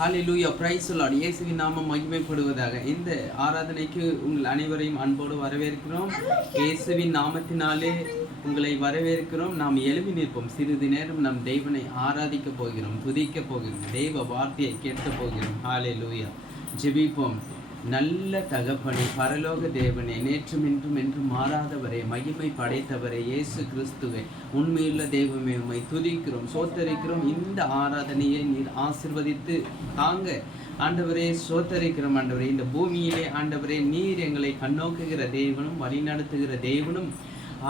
Hallelujah, praise the Lord. இயேசுவின் நாமம் மகிமைப்படுவதாக. இந்த ஆராதனைக்கு உங்கள் அனைவரையும் அன்போடு வரவேற்கிறோம். இயேசுவின் நாமத்தினாலே உங்களை வரவேற்கிறோம். நாம் எழுப்பி நிற்போம். சிறிது நேரம் நம் தேவனை ஆராதிக்க போகிறோம், துதிக்க போகிறோம், தெய்வ வார்த்தையை கேட்க போகிறோம். ஹல்லேலூயா. ஜெபிப்போம். நல்ல தகப்பனே, பரலோக தேவனே, நேற்றும் இன்றும் என்றும் மாறாதவரே, மகிமை படைத்தவரே, இயேசு கிறிஸ்துவே, உண்மையுள்ள தெய்வமே, உம்மை துதிக்கிறோம், சோத்தரிக்கிறோம். இந்த ஆராதனையை நீர் ஆசீர்வதித்து தாங்க ஆண்டவரே. சோத்தரிக்கிறோம் ஆண்டவரே. இந்த பூமியிலே ஆண்டவரே, நீர் எங்களை கண்ணோக்குகிற தேவனும் வழிநடத்துகிற தேவனும்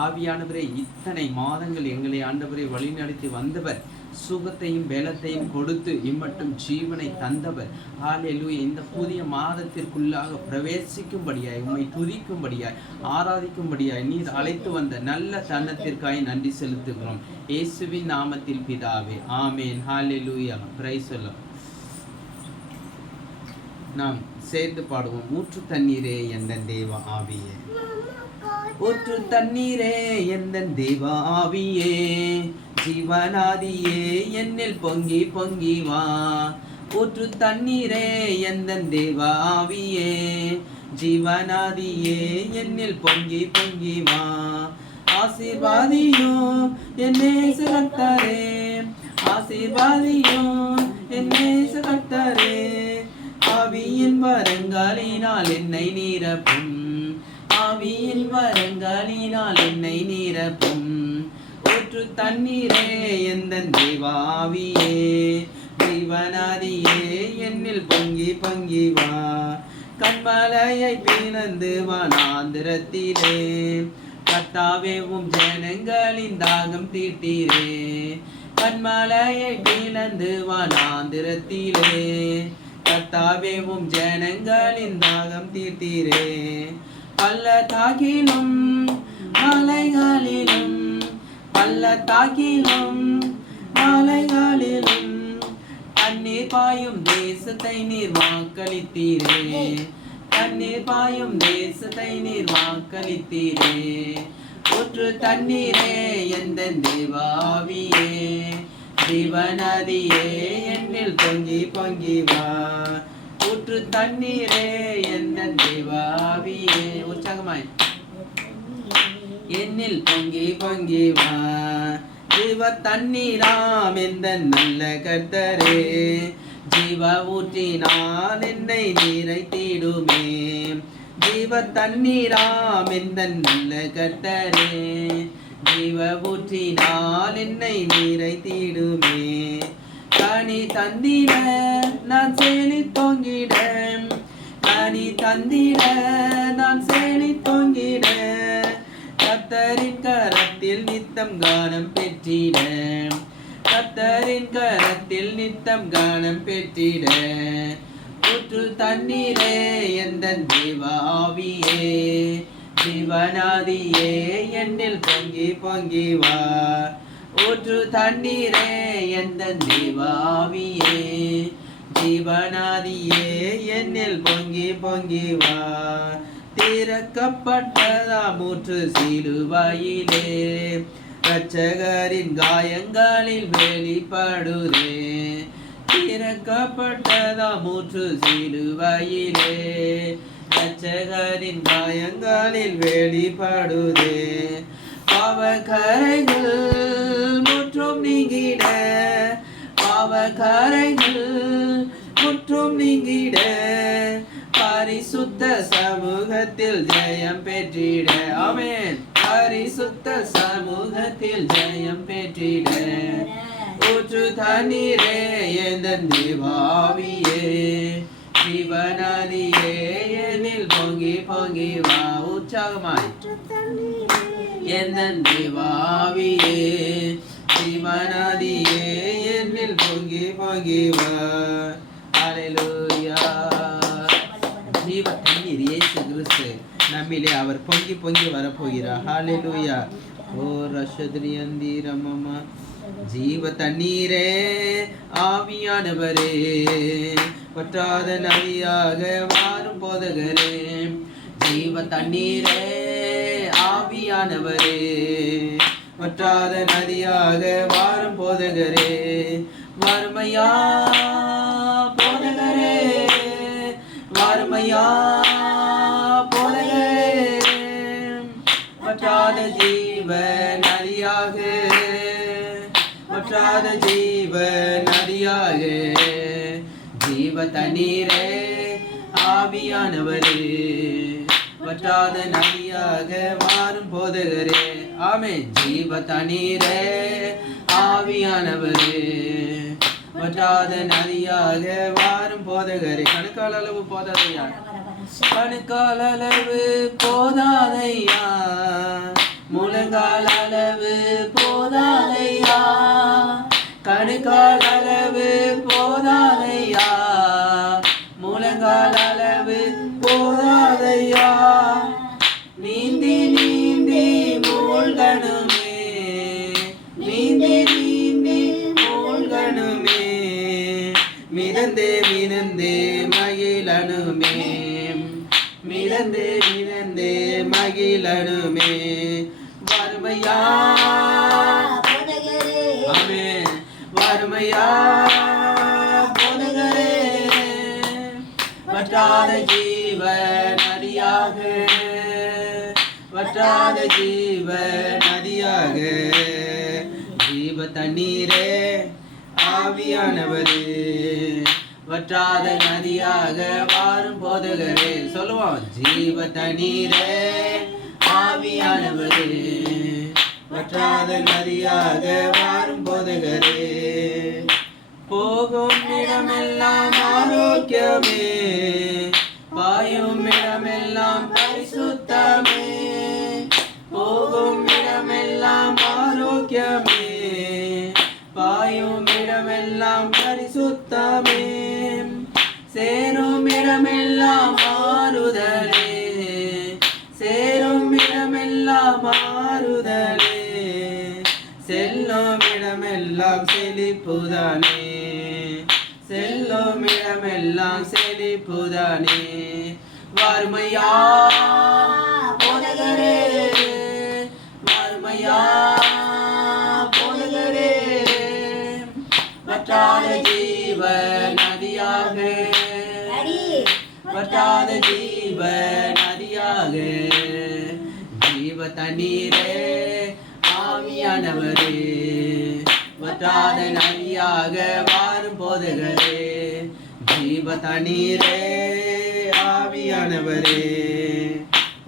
ஆவியானவரே, இத்தனை மாதங்கள் எங்களை ஆண்டவரை வழிநடத்தி வந்தவர், சுகத்தையும் பலத்தையும் கொடுத்து இம்மட்டும் ஜீவனை தந்தவர். ஹல்லேலூயா. இந்த புதிய மாதத்திற்குள்ளாக பிரவேசிக்கும்படியாய், உம்மை துதிக்கும்படியாய், ஆராதிக்கும்படியாய் நீர் அழைத்து வந்த நல்ல தன்னத்திற்காய் நன்றி செலுத்துகிறோம். இயேசுவின் நாமத்தில் பிதாவே, ஆமேன். ஹல்லேலூயா. Praise the Lord. நாம் சேர்ந்து பாடுவோம். ஊற்று தண்ணீரே எந்தன் தேவ ஆவியே, ஊற்று தண்ணீரே எந்தன் தேவ ஆவியே, ஜீவனாதியே என்னில் பொங்கி பொங்கி வா. ஊற்று தண்ணீரே எந்தன் தேவ ஆவியே, ஜீவனாதியே என்னில் பொங்கி பொங்கி வா. ஆசீர்வாதியோ என்னே கர்த்தரே, ஆசீர்வாதியோ என்னே கர்த்தரே, ஆவியின் வரங்களினால் என்னை நிரப்பும், ஆவியின் வரங்களினால் என்னை நிரப்பும். ஊற்று தண்ணீரே எந்தன் தேவ ஆவியே, ஜீவனாதியே என்னில் பொங்கி பொங்கி வா. கண்மலையை பிளந்து வனாந்திரத்திலே, கர்த்தாவே உம் ஜனங்களின் தாகம் தீர்த்தீரே. கண்மலையை பிளந்து வனாந்திரத்திலே, கர்த்தாவே உம் ஜனங்களின் தாகம் தீர்த்தீரே. பள்ளத்தாக்கிலும் மலைகளிலும், பள்ளத்தாக்கிலும் மலைகளிலும், தண்ணீர் பாயும் தேசத்தை நீர் வாக்களித்தீரே, தண்ணீர் பாயும் தேசத்தை நீர் வாக்களித்தீரே. ஊற்று தண்ணீரே எந்தன் தேவ ஆவியே, ஜீவநதியே என்னில் பொங்கி பொங்கி வா. ஊற்று தண்ணீரே எந்தன் தேவ ஆவியே, உற்சாகமாய் என்னில் பொங்கி பொங்கி வா. ஜீவ தண்ணீராம் எந்தன் நல்ல கர்த்தரே, ஜீவ ஊற்றினால் என்னை நிறைத்திடுமே. ஜீவ தண்ணீராம் எந்தன் நல்ல கர்த்தரே, ஜீவ ஊற்றினால் என்னை நிறைத்திடுமே. கனி தந்திட நான் செழித்தோங்கிட, கனி தந்திட நான் செழித்தோங்கிட, கர்த்தரின் கரத்தில் நித்தம் கானம் பெற்றிட, கர்த்தரின் கரத்தில் நித்தம் கானம் பெற்றிட. ஊற்று தண்ணீரே எந்தன் தேவ ஆவியே, ஜீவனாதியே என்னில் பொங்கி பொங்கி வா. ஊற்று தண்ணீரே எந்தன் தேவ ஆவியே, ஜீவனாதியே என்னில் பொங்கி பொங்கி வா. திறக்கப்பட்டதாம் ஊற்று சிலுவையிலே, இரட்சகரின் காயங்களில் வெளிப்படுதே. திறக்கப்பட்டதாம் ஊற்று சிலுவையிலே, இரட்சகரின் காயங்களில் வெளிப்படுதே. பாவக்கரைகள் முற்றும் நீங்கிட, பாவக்கரைகள் முற்றும் நீங்கிட, பரிசுத்த சமூகத்தில் ஜெயம் பெற்றிட. ஆமென். பரிசுத்த சமூகத்தில் ஜெயம் பெற்றிட. ஊற்று தண்ணீரே எந்தன் தேவ ஆவியே, ஜீவநதியே என்னில் பொங்கி பொங்கி வா. உற்சாகமாய் எந்தன் தேவ ஆவியே, ஜீவநதியே என்னில் பொங்கி பொங்கி வா. ஹல்லேலூயா. ஜீவ தண்ணீர் இயேசு கிறிஸ்து நம்மிலே அவர் பொங்கி பொங்கி வரப்போகிறார். ஹல்லேலூயா. ஓ ரஷத்ரி அந்திரமமா. ஜீவ தண்ணீரே ஆவியானவரே, வற்றாத நதியாக வாரும் போதகரே. ஜீவ தண்ணீரே ஆவியானவரே, வற்றாத நதியாக வாரும் போதகரே. வறுமையா போத வற்றாத ஜீவ நதியாக ஜீவ தண்ணீரே ஆவியானவரே வற்றாத நதியாக மாறும் போதகரே ஆமே ஜீவ தண்ணீரே ஆவியானவரே வற்றாத நதியாக மாறும் போதகரே கணுக்கால் அளவு போதாதையா கணுக்கால் அளவு போதாதையா முழங்கால் அளவு போதாதையா கணுக்கால் அளவு போதாதையா முழங்கால் அளவு போதாதையா நீந்தி நீந்தி மூழ்கணுமே நீந்தி நீந்தி மூழ்கணுமே மிதந்தே மிதந்தே மகிழனுமே மிதந்தே மிதந்தே மகிழனுமே வறுமையா ஆமே வறுமையா போதகரே வற்றாத ஜீவ நதியாக வற்றாத ஜீவ நதியாக ஜீவ தண்ணீரே ஆவியானவரே வற்றாத நதியாக வாரும் போதகரே சொல்லுவோம் ஜீவ தண்ணீரே ஆவியானவரே வற்றாத நதியாக வாரும் போதகரே போகும் இடமெல்லாம் ஆரோக்கியமே பாயும் இடமெல்லாம் பரிசுத்தமே போகும் இடமெல்லாம் ஆரோக்கியமே பாயும் இடமெல்லாம் பரிசுத்தமே சேரும் இடமெல்லாம் மாறுதலே சேரும் இடமெல்லாம் மாறுதலே செல்லும் இடமெல்லாம் செழிப்புதானே செல்லும் இடமெல்லாம் செழிப்புதானே வறுமையா போதகரே வறுமையா போதகரே வற்றாத ஜீவ நதியாக வற்றாத ஜீவ நதியாக ஜீவ தண்ணீரே ஆவியானவரே வற்றாத நதியாக வாரும் போதகரே ஜீவ தண்ணீரே ஆவியானவரே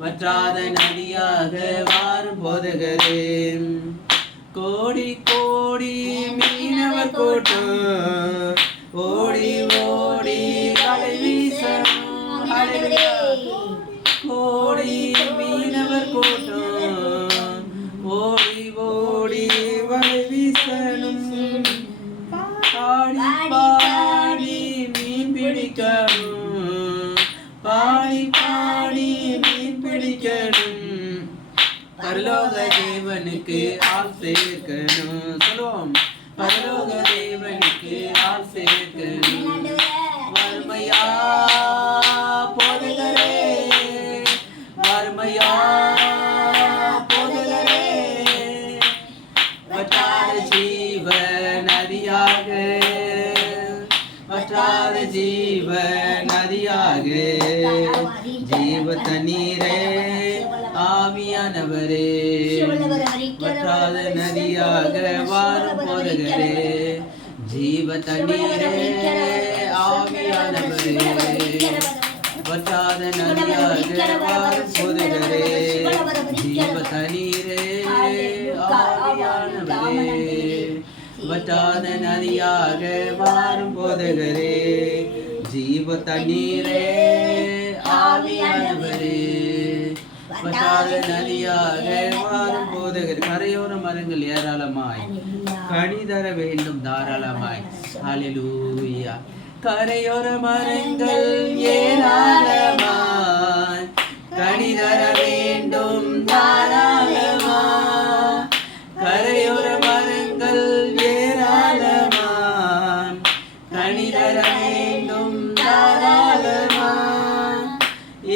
வற்றாத நதியாக வாரும் போதகரே கோடி கோடி மீனவர் கூட்டம் ஓடி ஓடி அலை வீசணும் கோடி மீனவர் கூட்டம் ஓடி ஓடி வலை வீசணும் பாடி பாடி மீன் பிடிக்கணும் பாடி பாடி மீன் பிடிக்கணும் பரலோக தேவனுக்கு ஆள் சேர்க்கணும் சொல்லுவோம் பரலோக தேவனுக்கு ஆள் சேர்க்கணும் வறுமையா போதகரே வறுமையா போதகரே வற்றாத ஜீவ நதியாக வற்றாத ஜீவ நதியாக ஜீவ தண்ணீரே ஆவியானவரே வற்றாத நதியாக வாரும் போதகரே ஜீவ தண்ணீரே ஆவியானவரே வற்றாத நதியாக வாரும் போதகரே ஜீவ தண்ணீரே ஆவியானவரே வற்றாத நதியாக வாரும் போதகரே ஜீவ தண்ணீரே ஆவியானவரே வற்றாத நதியாக வாரும் போதகரே கரையோர மரங்கள் ஏராளமாய் கனி தர வேண்டும் தாராளமாய் ஹல்லேலூயா கரையோர மரங்கள் ஏராளமாய் கனி தர வேண்டும் தாராளமாய் கரையோர மரங்கள் ஏராளமாய் கனி தர வேண்டும் தாராளமாய்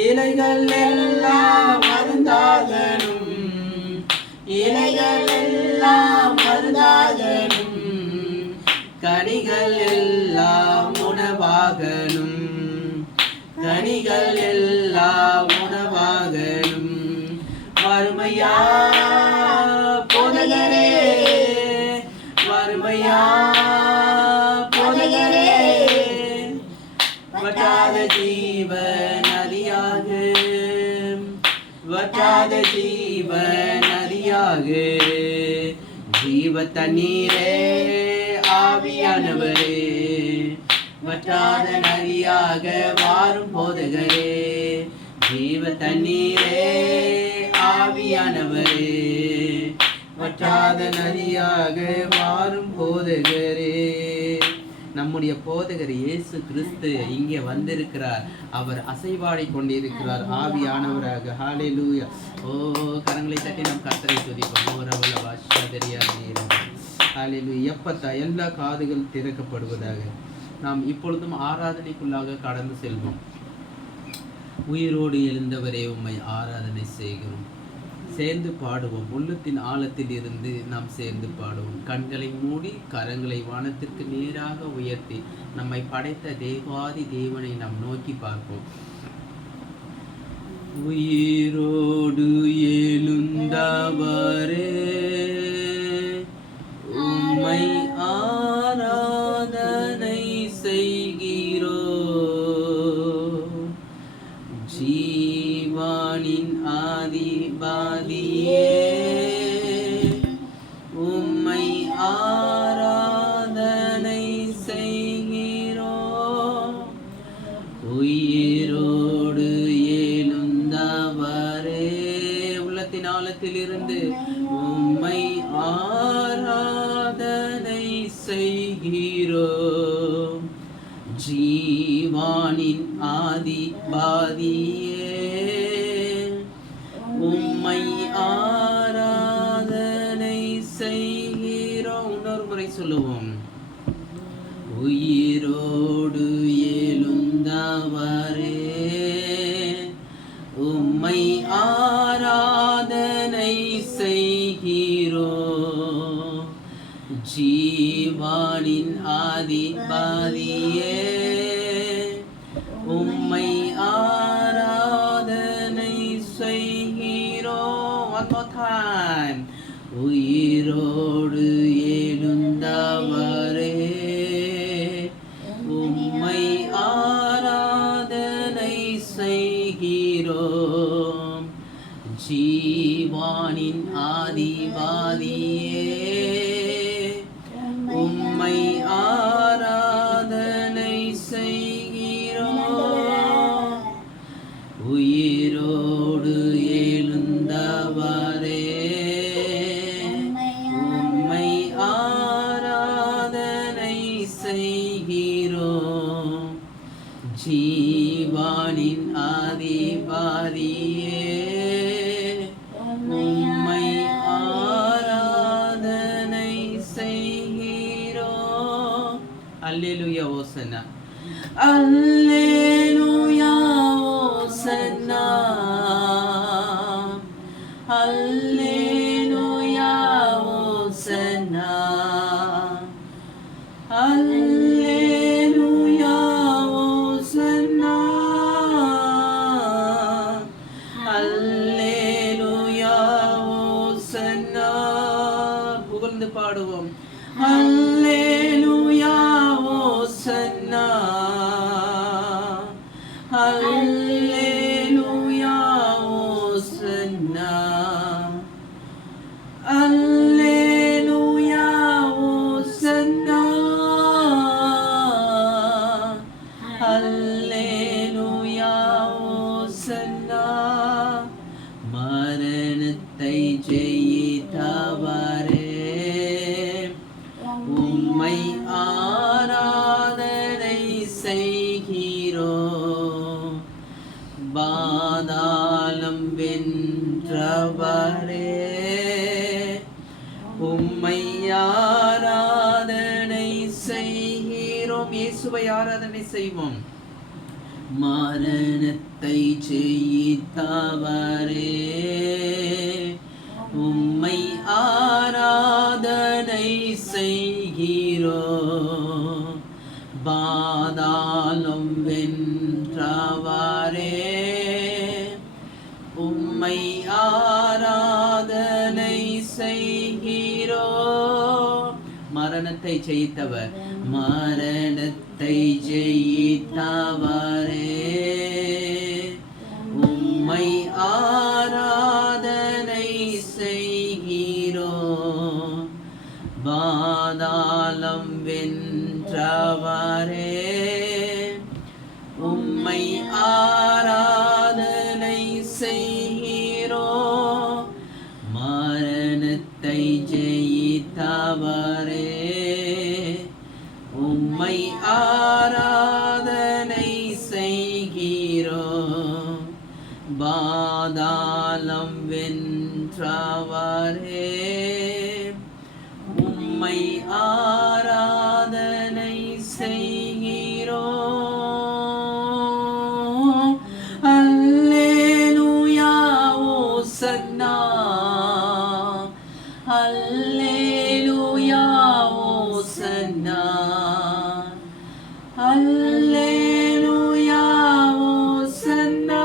இலைகள் எல்லாம் மருந்தாகணும் இலைகள் எல்லாம் மருந்தாகணும் கனிகள் எல்லாம் உணவாகணும் கனிகள் எல்லாம் உணவாகணும் வறுமையா போதகரே வறுமையா வற்றாத ஜீவ நதியாக, வற்றாத ஜீவ நதியாக, ஜீவ தண்ணீரே ஆவியானவரே, வற்றாத நதியாக வாரும் போதகரே, ஜீவ தண்ணீரே ஆவியானவரே, வற்றாத நதியாக வாரும் போதகரே. நம்முடைய போதகர் இயேசு கிறிஸ்து இங்கே வந்திருக்கிறார். அவர் அசைவாடி கொண்டிருக்கிறார் ஆவியானவராக. ஹalleluya. ஓ, கரங்களை தட்டி நாம் கர்த்தரை துதிப்போம். ஓரவல வாஷதரியா நீர். ஹalleluya. எப்பத்தா எல்லா காதுகள் திறக்கப்படுவதாக. நாம் இப்பொழுதும் ஆராதனைக்குள்ளாக கடந்து செல்வோம். உயிரோடு எழுந்தவரே உம்மை ஆராதனை செய்கிறோம். சேர்ந்து பாடுவோம். உள்ளத்தின் ஆழத்தில் இருந்து நாம் சேர்ந்து பாடுவோம். கண்களை மூடி கரங்களை வானத்திற்கு நேராக உயர்த்தி நம்மை படைத்த தேவாதி தேவனை நாம் நோக்கி பார்ப்போம். உயிரோடு எழுந்தவரே உம்மை ஆராதனை செய்கிறோம். ஜீவானின் ஆதிபதியே உம்மை ஆராதனை செய்கிறோம். உயிரோடு எழுந்தவரே உள்ளத்தின் ஆழத்திலிருந்து உம்மை ஆராதனை செய்கிறோம். ஜீவானின் ஆதிபதியே உம்மை ஆராதனை செய்கிறோம். இன்னொரு முறை சொல்லுவோம். உயிரோடு எழுந்தவரே உம்மை ஆராதனை செய்கிறோம். ஜீவானின் ஆதிபதியே உம்மை ஆராதனை செய்கிறோம். One more time. உயிரோடு எழுந்தவரே உம்மை ஆராதனை செய்கிறோம். ஜீவானின் ஆதிபதியே உம்மை ஆராதனை செய்கிறோம். உயிரோடு எழுந்தவரே உம்மை ஆராதனை செய்கிறோம். ஜீவானின் ஆதிபதியே உம்மை ஆராதனை செய்கிறோம். அல்லேலூயா ஓசன்னா. அல்லேலூயா ஓசன்னா. அல்லேலூயா ஓசன்னா. அல்லேலூயா ஓசன்னா. அல்லேலூயா ஓசன்னா. புகழ்ந்து பாடுவோம். அல்லேலூயா ஓசன்னா. அல்லேலூயா ஓசன்னா. அல்லேலூயா ஓசன்னா. அல்லேலூயா ஓசன்னா. மரணத்தை ஜெயித்தவரே உம்மை ஆராதனை செய்கிறோம். பாதாளம் வென்றவரே உம்மை ஆராதனை செய்கிறோம். இயேசுவை ஆராதனை செய்வோம். மரணத்தை ஜெயித்தவரே உம்மை ஆராதனை செய்கிறோம். பாதாளம் வென்றவரே உம்மை ஆராதனை செய்கிறோம். மரணத்தை ஜெயித்தவர், மரணத்தை ஜெயித்தவரே உம்மை ஆராதனை செய்கிறோம். பாதாளம் வென்றவரே உம்மை ஆராதனை செய்கிறோம். மரணத்தை ஜெயித்தவரே உம்மை ஆராதனை செய்கிறோம். பாதாளம் வென்றவரே உம்மை ஆராதனை செய்கிறோம். அல்லேலூயா ஓசன்னா அல்லேலூயா ஓசன்னா அல்லேலூயா ஓசன்னா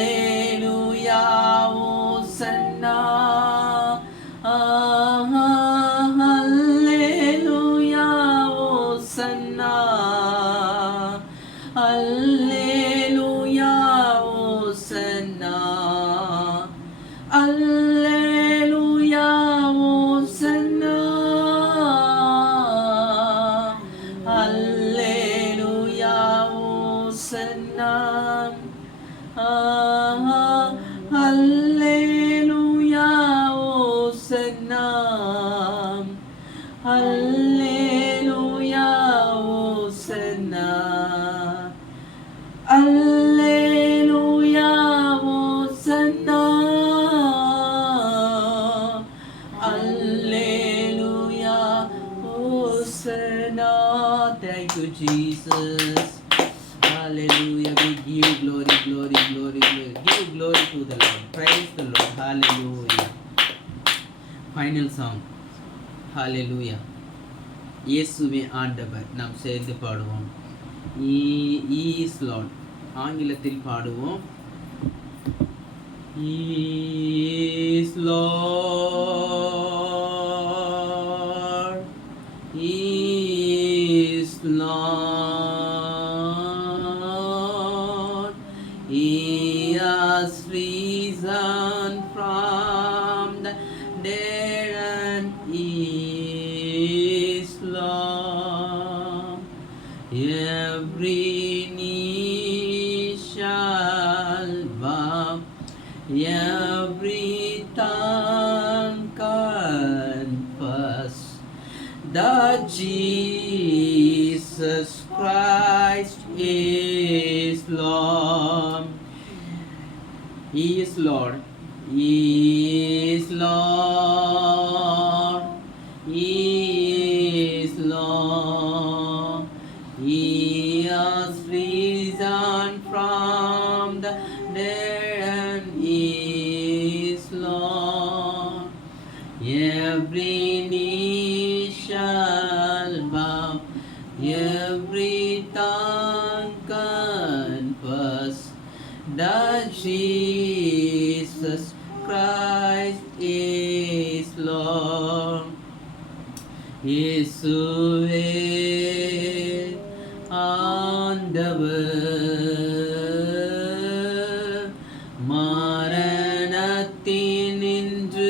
அல்லேலூயா ஓசன்னா அல்லேலூயா ஓசன்னா அல்லேலூயா ஓசன்னா அல்லேலூயா ஓசன்னா அல்லேலூயா ஓசன்னா அல்லேலூயா ஓசன்னா அல்லேலூயா ஓசன்னா அல்லேலூயா ஓசன்னா அல்லேலூயா ஓசன்னா. Thank you, Jesus. Hallelujah. We give glory, glory, glory, glory. Give glory to the Lord. Praise the Lord. Hallelujah. Final song. Hallelujah. இயேசுவே ஆண்டவர். நாம் சேர்ந்து பாடுவோம். He is Lord. ஆங்கிலத்தில் பாடுவோம். He is Lord. He is Lord. He has risen from the dead and He is Lord. Every knee shall bow, every tongue confess that Jesus Christ is Lord. He is Lord. He is Lord. He is Lord. He has risen from the dead and He is Lord. Every knee shall bow, every tongue confess that Jesus Christ is Lord. இயேசுவே ஆண்டவர், மரணத்தினின்று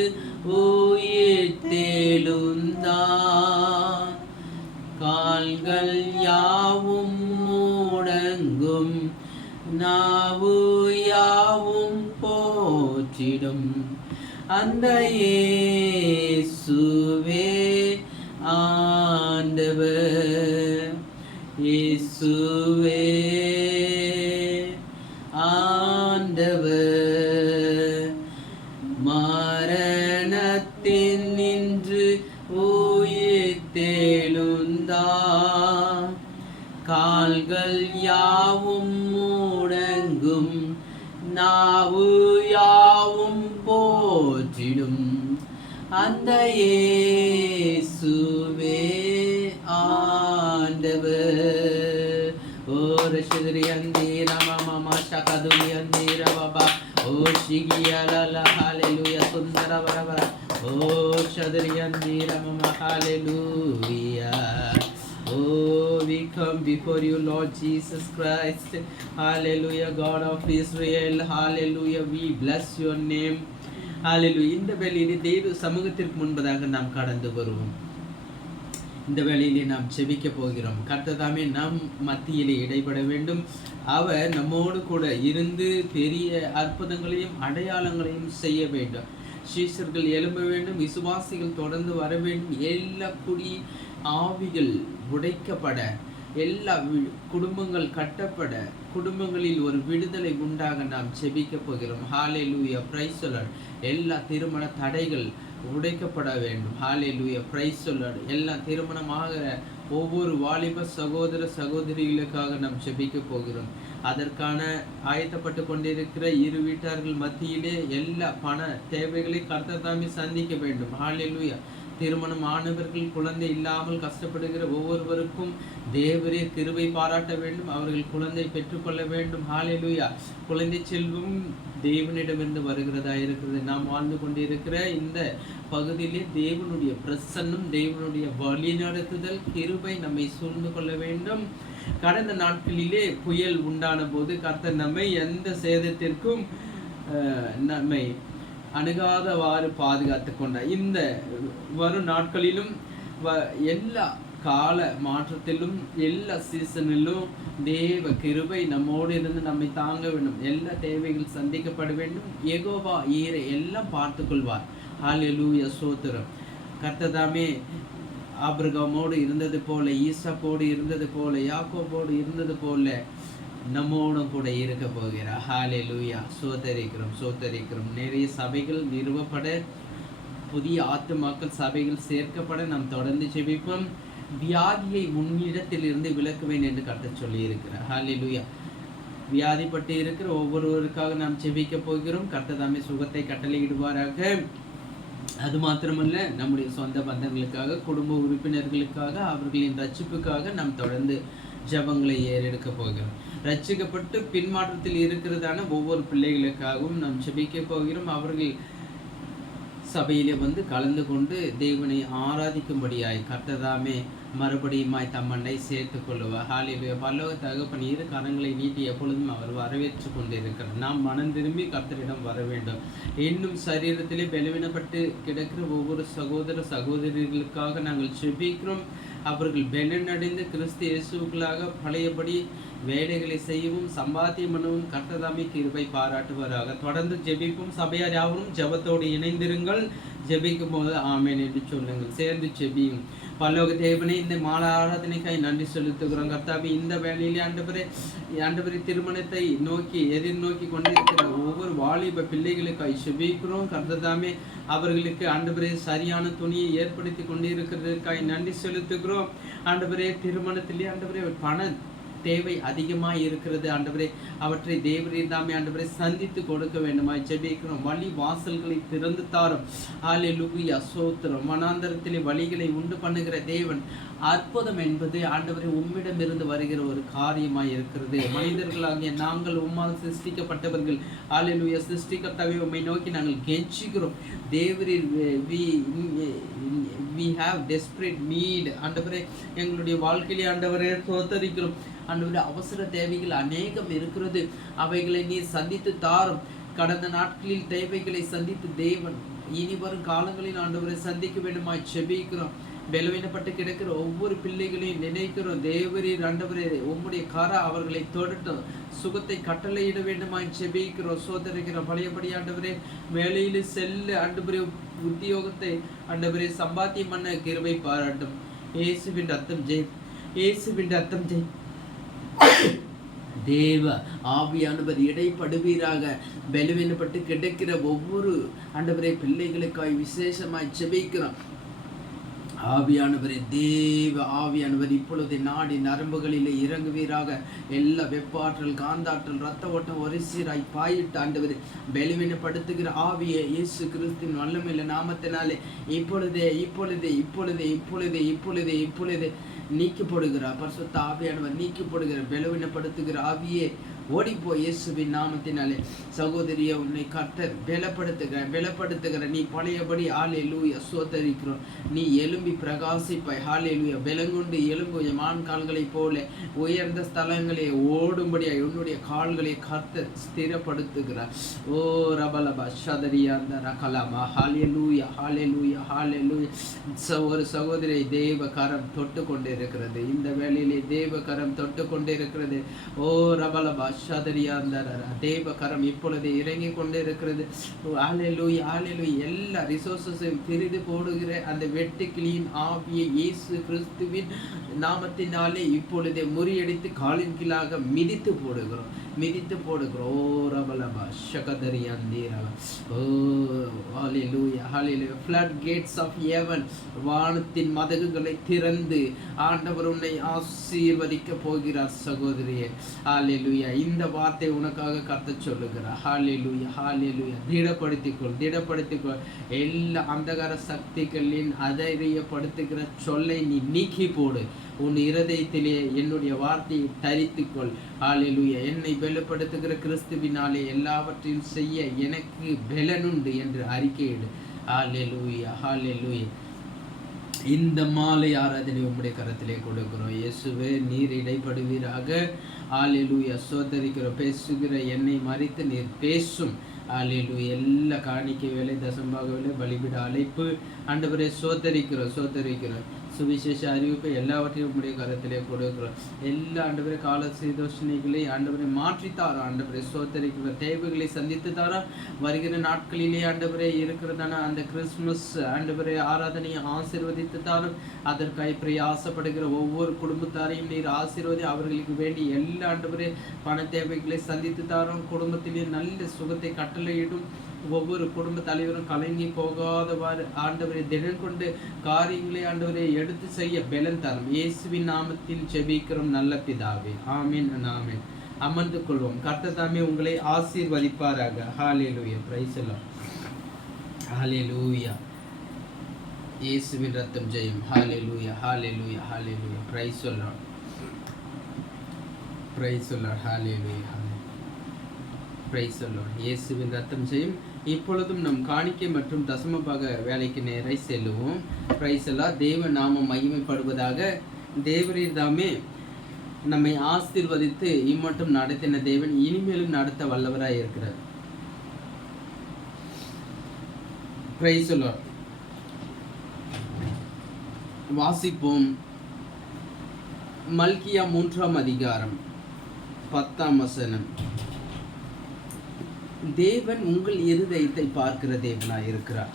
உயிர் தெழுந்தார். கால்கள் யாவும் முடங்கும், நாவு யாவும் போற்றிடும் அந்த இயேசுவே ஆண்டவர். இயேசுவே ஆண்டவர், மரணத்தின் நின்று உயிர் தெழுந்தார். கால்கள் யாவும் முடங்கும், நாவு யாவும் போற்றிடும் அந்த இயேசுவே ஆண்டவர். ஓ ரஷித்ரி அந்தீர மாமா ஷகதுலி அந்தீர பாபா ஓ ஷிகியலல ஹalleluya சுந்தர வரவர Oh, Shadriyandira Mama, hallelujah. Oh, we come before you, Lord Jesus Christ. Hallelujah, God of Israel. Hallelujah, we bless your name. Hallelujah. இந்த வேளையிலே தேவ சமூகத்திற்கு முன்பதாக நாம் கடந்து வருவோம். இந்த வேளையிலே நாம் செபிக்க போகிறோம். கர்த்ததாமே நம் மத்தியிலே இடைபட வேண்டும். அவர் நம்மோடு கூட இருந்து பெரிய அற்புதங்களையும் அடையாளங்களையும் செய்ய வேண்டும். சீஷர்கள் எழும்ப வேண்டும், விசுவாசிகள் தொடர்ந்து வர வேண்டும், எல்லா குடி ஆவிகள் உடைக்கப்பட, எல்லா குடும்பங்கள் கட்டப்பட, குடும்பங்களில் ஒரு விடுதலை உண்டாக நாம் செபிக்க போகிறோம். ஹalleluya, பிரைஸ் தி லார்ட். எல்லா திருமண தடைகள் உடைக்கப்பட வேண்டும். ஹalleluya, பிரைஸ் தி லார்ட். எல்லா திருமணமாகிற ஒவ்வொரு வாலிப சகோதர சகோதரிகளுக்காக நாம் செபிக்க போகிறோம். அதற்கான ஆயத்தப்பட்டு கொண்டிருக்கிற இரு வீட்டார்கள் மத்தியிலே எல்லா பண தேவைகளை கர்த்தர் தாமே சந்திக்க வேண்டும். ஹalleluya. திருமணம் ஆனவர்கள் குழந்தை இல்லாமல் கஷ்டப்படுகிற ஒவ்வொருவருக்கும் தேவரே கிருபை பாராட்ட வேண்டும். அவர்கள் குழந்தை பெற்றுக்கொள்ள வேண்டும். ஹalleluya. குழந்தை செல்வம் தேவனிடமிருந்து வருகிறதா இருக்கிறது. நாம் வாழ்ந்து கொண்டிருக்கிற இந்த பகுதியிலே தேவனுடைய பிரசன்னம், தேவனுடைய வழிநடத்துதல், கிருபை நம்மை சூழ்ந்து கொள்ள வேண்டும். கடந்த நாட்களிலே புயல் உண்டான போது கர்த்தர் நம்மை எந்த சேதத்திற்கும் நம்மை அணுகாதவாறு பாதுகாத்து கொண்டார். இந்த வரும் நாட்களிலும் எல்லா கால மாற்றத்திலும் எல்லா சீசனிலும் தேவ கிருபை நம்மோடு இருந்து நம்மை தாங்க வேண்டும். எல்லா தேவைகள் சந்திக்கப்பட வேண்டும். யெகோவா ஈரே எல்லாம் பார்த்து கொள்வார். ஹalleluya, ஸ்தோத்திரம். கர்த்ததாமே ஆபிரகாமோடு இருந்தது போல, ஈசாக்கோடு இருந்தது போல, யாக்கோபோடு இருந்தது போல நம்மோடும் கூட இருக்க போகிறார். ஹalleluya, சோதரிக்கிறோம். நிறைய சபைகள் நிறுவப்பட, புதிய ஆத்துமாக்கள் சபைகள் சேர்க்கப்பட நாம் தொடர்ந்து ஜெபிப்போம். வியாதியை உன்னிடத்தில் இருந்து விலக்குவேன் என்று கர்த்தர் சொல்லி இருக்கிறார். ஹalleluya. வியாதிப்பட்டு இருக்கிற ஒவ்வொருவருக்காக நாம் ஜெபிக்க போகிறோம். கர்த்தர் தாமே சுகத்தை கட்டளையிடுவாராக. அது மாத்திரமல்ல, நம்முடைய சொந்த பந்தங்களுக்காக, குடும்ப உறுப்பினர்களுக்காக, அவர்களின் ரட்சிப்புக்காக நாம் தொடர்ந்து ஜெபங்களை ஏறெடுக்க போகிறோம். ரட்சிக்கப்பட்டு பின்மாற்றத்தில் இருக்கிறதான ஒவ்வொரு பிள்ளைகளுக்காகவும் நாம் ஜெபிக்க போகிறோம். அவர்கள் சபையிலே வந்து கலந்து கொண்டு தேவனை ஆராதிக்கும்படியாய் கர்த்ததாமே மறுபடியுமாய் தம்மண்டை சேர்த்து கொள்ளுவார். ஹalleluya. பரலோக தகப்பன் இரு கரங்களை நீட்டி எப்பொழுதும் அவர் வரவேற்று கொண்டிருக்கிறார். நாம் மனம் திரும்பி கர்த்தரிடம் வர வேண்டும். இன்னும் சரீரத்திலே பலவீனப்பட்டு கிடக்கிற ஒவ்வொரு சகோதர சகோதரிகளுக்காக நாங்கள் ஜெபிக்கிறோம். அவர்கள் பலனடைந்து கிறிஸ்து இயேசுக்களாக பழையபடி வேலைகளை செய்யவும் சம்பாத்தியம் பண்ணவும் கர்த்ததாமே கிருபை பாராட்டுவாராக. தொடர்ந்து ஜெபிக்கும். சபையார் யாவரும் ஜெபத்தோடு இணைந்திருங்கள். ஜெபிக்கும் போது ஆமென் என்று சொல்லுங்கள். சேர்ந்து ஜெபியும். பரலோக தேவனே, இந்த மாலை ஆராதனைக்காய் நன்றி செலுத்துகிறோம். கர்த்தாவே, இந்த வேலையிலே ஆண்டவரே திருமணத்தை நோக்கி எதிர்நோக்கி கொண்டிருக்கிற ஒவ்வொரு வாலிப பிள்ளைகளுக்காய் ஜெபிக்கிறோம். கர்த்தாவே, அவர்களுக்கு ஆண்டவரே சரியான துணியை ஏற்படுத்தி கொண்டிருக்கிறதற்காய் நன்றி செலுத்துகிறோம். ஆண்டவரே, திருமணத்திலே ஆண்டவரே பண தேவை அதிகமாக இருக்கிறது. ஆண்டவரே, அவற்றை தேவரீர் தாமே ஆண்டவரை சந்தித்து கொடுக்க வேண்டுமாய் ஜெபிக்கிறோம். வழி வாசல்களை திறந்து தாரும். ஹalleluya, ஸ்தோத்திரம். மனாந்தரத்திலே வழிகளை உண்டு பண்ணுகிற தேவன். அற்புதம் என்பது ஆண்டவரை உம்மிடமிருந்து வருகிற ஒரு காரியமாய் இருக்கிறது. மனிதர்களாகிய நாங்கள் உம்மால் சிருஷ்டிக்கப்பட்டவர்கள். ஹalleluya, சிருஷ்டிக்கர்த்தாவே, உம்மை நோக்கி நாங்கள் கெஞ்சுகிறோம். தேவரீர் we have desperate need. ஆண்டவரே, எங்களுடைய வாழ்க்கையிலே ஆண்டவரே ஸ்தோத்திரிக்கிறோம். ஆண்டவரே, அவசர தேவைகள் அநேகம் இருக்கிறது. அவைகளை நீர் சந்தித்து தாரும். கடந்த நாட்களில் தேவைகளை சந்தித்து தேவன் இனி வரும் காலங்களில் ஆண்டவரை சந்திக்க வேண்டுமாய் ஜெபிக்கிறோம். பலவீனப்பட்டு கிடக்கிற ஒவ்வொரு பிள்ளைகளையும் நினைக்கிறோம். தேவரீர் ஆண்டவரே, உம்முடைய கர அவர்களை தொடட்டும். சுகத்தை கட்டளையிட வேண்டுமாய் ஜெபிக்கிறோம். சோதரிக்கிறோம். பழையபடி ஆண்டவரே, வேலையில் செல்ல ஆண்டவரே, உத்தியோகத்தை ஆண்டவரே சம்பாத்தியம் பண்ண கிருபை பாராட்டும். இயேசுவின் ரத்தம் ஜெய். இயேசுவின் ரத்தம் ஜெய். தேவ ஆவியானவர் இடைப்படுவீராக. பலவீனப்பட்டு கிடக்கிற ஒவ்வொரு ஆண்டவரே பிள்ளைகளுக்காய் விசேஷமாய் ஜெபிக்கிறோம். ஆவியானவரே, தேவ ஆவியானவர் இப்பொழுது நாடி நரம்புகளிலே இறங்குவீராக. எல்லா வெப்பாற்றல், காந்தாற்றல், ரத்த ஓட்டம் ஒரு சீராய் பாயிட்டு ஆண்டவர் பலவீனப்படுத்துகிற ஆவியை இயேசு கிறிஸ்துவின் வல்லமையுள்ள நாமத்தினாலே இப்பொழுதே இப்பொழுதே இப்பொழுதே இப்பொழுதே இப்பொழுதே இப்பொழுதே நீக்கப்படுகிறார். பரிசுத்த ஆவியானவர் நீக்கப்படுகிற பலவீனப்படுத்துகிற ஆவியே ஓடிப்போ இயேசுவின் நாமத்தினாலே. சகோதரியை உன்னை கர்த்தர் பலப்படுத்துகிற நீ பழையபடி ஹல்லேலூயா ஸ்தோத்தரிக்கிறோம். நீ எழும்பி பிரகாசிப்பாய். ஹல்லேலூயா. பலங்கொண்டு எழும்பு மான் கால்களைப் போல உயர்ந்த ஸ்தலங்களே ஓடும்படியாய் உன்னுடைய கால்களை கர்த்தர் ஸ்திரப்படுத்துகிறார். ஓ ரபலபா ஷதரியாந்த ரகலமா. ஹல்லேலூயா ஹல்லேலூயா ஹல்லேலூயா. ஒரு சகோதரியை தேவ கரம் தொட்டு கொண்டிருக்கிறது. இந்த வேளையிலே தேவ கரம் தொட்டு கொண்டிருக்கிறது. ஓ ரபலபா தேவ கரம் இப்பொழுது இறங்கி கொண்டு இருக்கிறது. ஹல்லேலூயா ஹல்லேலூயா. எல்லா ரிசோர்ஸஸையும் பிரிது போடுகிற அந்த வெட்டுக்கிளியின் ஆவியை இயேசு கிறிஸ்துவின் நாமத்தினாலே இப்பொழுதே முறியடித்து காலின் கீழாக மிதித்து போடுகிறோம். ஓ ரபலபா ஷகதரியாந்தீரவா. ஓ ஹல்லேலூயா ஹல்லேலூயா. ஃப்ளட் கேட்ஸ் ஆஃப் ஹெவன், வானத்தின் மதகுகளை திறந்து ஆண்டவர் உன்னை ஆசீர்வதிக்க போகிறார் சகோதரியே. ஹல்லேலூயா. இந்த வார்த்தை உனக்காக கர்த்தர் சொல்லுகிறார். ஹல்லேலூயா ஹல்லேலூயா. திடப்படுத்திக்கொள். எல்லா அந்தகார சக்திகளின் அதைரியப்படுத்துகிற சொல்லை நீ நீக்கி போடு. உன் இருதயத்திலே என்னுடைய வார்த்தையை தரித்துக்கொள். ஹல்லேலூயா. என்னை பலப்படுத்துகிற கிறிஸ்துவினாலே எல்லாவற்றையும் செய்ய எனக்கு பலனுண்டு என்று அறிக்கையிடு. ஹல்லேலூயா ஹல்லேலூயா. இந்த மாலை ஆராதனை உம்முடைய கரத்திலே கொடுக்கிறோம். இயேசுவே, நீர் இடைப்படுவீராக. ஹல்லேலூயா. சோதரிக்கிறோம். பேசுகிற என்னை மறித்து நீர் பேசும். ஹல்லேலூயா. எல்லா காணிக்கை வேலை, தசம்பாக வேலை, பலிபிட அழைப்பு ஆண்டவரே சோதரிக்கிறோம். சுவிசேஷ அறிவிப்பு எல்லாவற்றையும் உம்முடைய கரத்திலே கொடுக்கிறோம். எல்லா ஆண்டவரே கால சீதோஷணைகளை ஆண்டவரை மாற்றித்தாரா. ஆண்டவரை சோதரிக்கிற தேவைகளை சந்தித்து தாரா. வருகிற நாட்களிலே ஆண்டவரே இருக்கிறதான அந்த கிறிஸ்துமஸ் ஆண்டவரை ஆராதனையை ஆசீர்வதித்து தாரும். அதற்காக பிரயாசப்படுகிற ஒவ்வொரு குடும்பத்தாரையும் நீர் ஆசீர்வதி. அவர்களுக்கு வேண்டி எல்லா ஆண்டவரே பண தேவைகளை சந்தித்து தாரும். குடும்பத்திலே நல்ல சுகத்தை கட்டளையிடும். ஒவ்வொரு குடும்ப தலைவரும் கலங்கி போகாதவாறு ஆண்டவரை தினம் கொண்டு காரியங்களை ஆண்டவரை எடுத்து செய்ய பலன் தரும். இயேசுவின் நாமத்தில் ஜெபிக்கிறோம் நல்ல பிதாவே. ஆமீன் ஆமீன். அமர்ந்து கொள்வோம். கர்த்தர் தாமே உங்களை ஆசீர்வதிப்பாராக. Hallelujah. Praise the Lord. Hallelujah. இயேசுவின் ரத்தம் ஜெயம். Hallelujah hallelujah hallelujah. Praise the Lord. Praise the Lord. Hallelujah. Praise the Lord. இயேசுவின் ரத்தம் ஜெயம். இப்பொழுதும் நம் காணிக்கை மற்றும் தசமபாக வேலைக்கு நேராய் செல்லுவோம். Praise the Lord. தேவ நாமம் மகிமைப்படுவதாக. தேவரீர் தாமே நம்மை ஆசீர்வதித்து இம்மட்டும் நடத்தின தேவன் இனிமேலும் நடத்த வல்லவராய் இருக்கிறார். Price the Lord. வாசிப்போம். மல்கியா 3ஆம் அதிகாரம் 10ஆம் வசனம். தேவன் உங்கள் இருதயத்தை பார்க்கிற தேவனாய் இருக்கிறார்.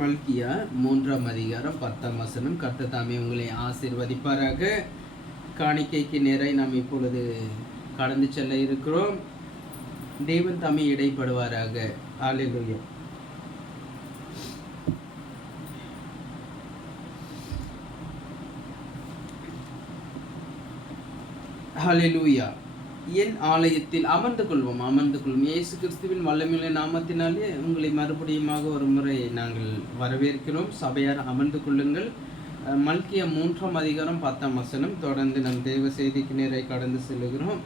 மல்கியா 3ஆம் அதிகாரம் 10ஆம் வசனம். கர்த்தர் தாமே உங்களை ஆசீர்வதிப்பாராக. காணிக்கைக்கு நேராய் நாம் இப்பொழுது கடந்து செல்ல இருக்கிறோம். தேவன் தாமே இடைப்படுவாராக. ஹல்லேலூயா. ஹல்லேலூயா. என் ஆலயத்தில் அமர்ந்து கொள்வோம். இயேசு கிறிஸ்துவின் வல்லமையுள்ள நாமத்தினாலே உங்களை மறுபடியுமாக ஒரு முறை நாங்கள் வரவேற்கிறோம். சபையார் அமர்ந்து கொள்ளுங்கள். மல்கியா 3ஆம் அதிகாரம் 10ஆம் வசனம். தொடர்ந்து நம் தேவ செய்திக்கு நேராய் கடந்து செல்லுகிறோம்.